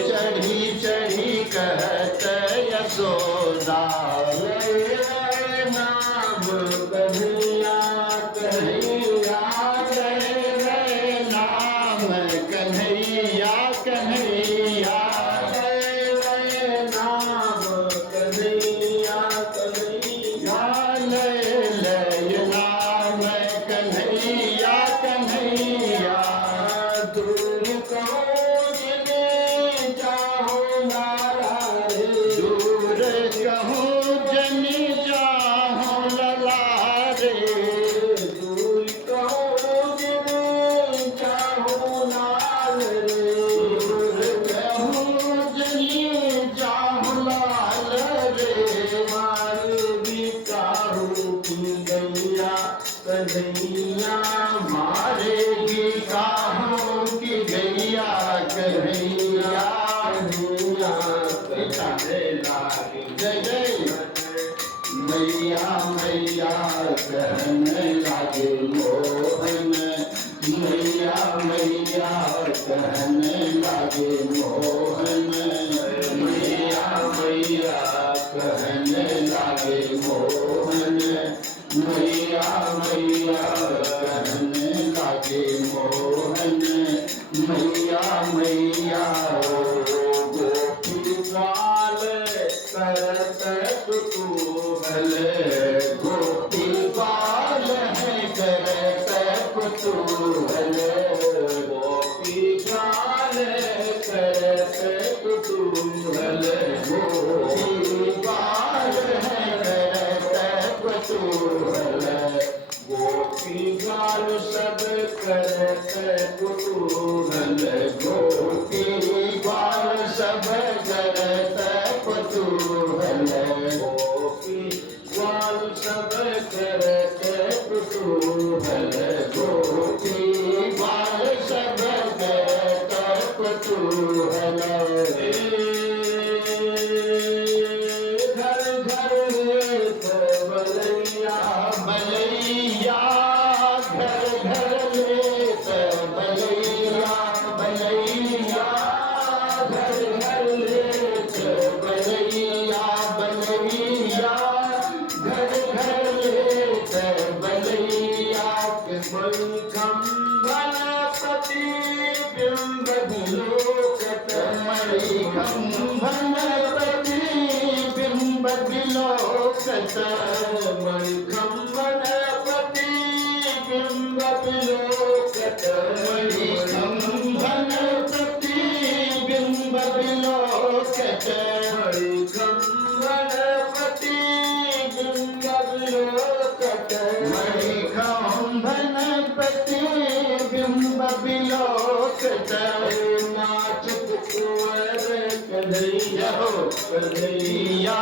चढ़ी चढ़ी कहत यशोदा। नाम कन्हैया कन्हैया, नाम कन्हैया कन्हैया, नाम कन्हैया कन्हैया, लय नाम कन्हैया कन्हैया मारेगी काहों की गैया कन्हैया कन्हैया कहने लागे जय जय मैया मैया कहने लागे मोहन मैया मैया कहने लागे मोहन मैया मैया कहने लागे मोहन मैया मैया कहने लागे मोहन मैया मैया गोपीलाल करत कुतूहल गोपीपाल है करत कुतूहल गोपीलाल करत कुतूहल गोपीपाल है करत कुतूहल गोपीलाल सब करत कुतूहल गोपीपाल सब करत कुतूहल गोपीलाल सब करत कुतूहल गोपीपाल सब करत कुतूहल घर घर रेत बलैया बलैया घर घर लेत बलैया बलैया घर घर लेत बलैया बलैया घर घर लेत बलैया मणिकंबल प्रतिबिंब विलोकत मणिकंभन प्रतिबिंब विलोकत मणिकंबल प्रतिबिंब विलोकत मणिकंभन प्रतिबिंब विलोकत मणिकंबल प्रतिबिंब विलोकत मणिकंभन प्रतिबिंब विलोकत नाचत कुंवर कन्हैया कन्हैया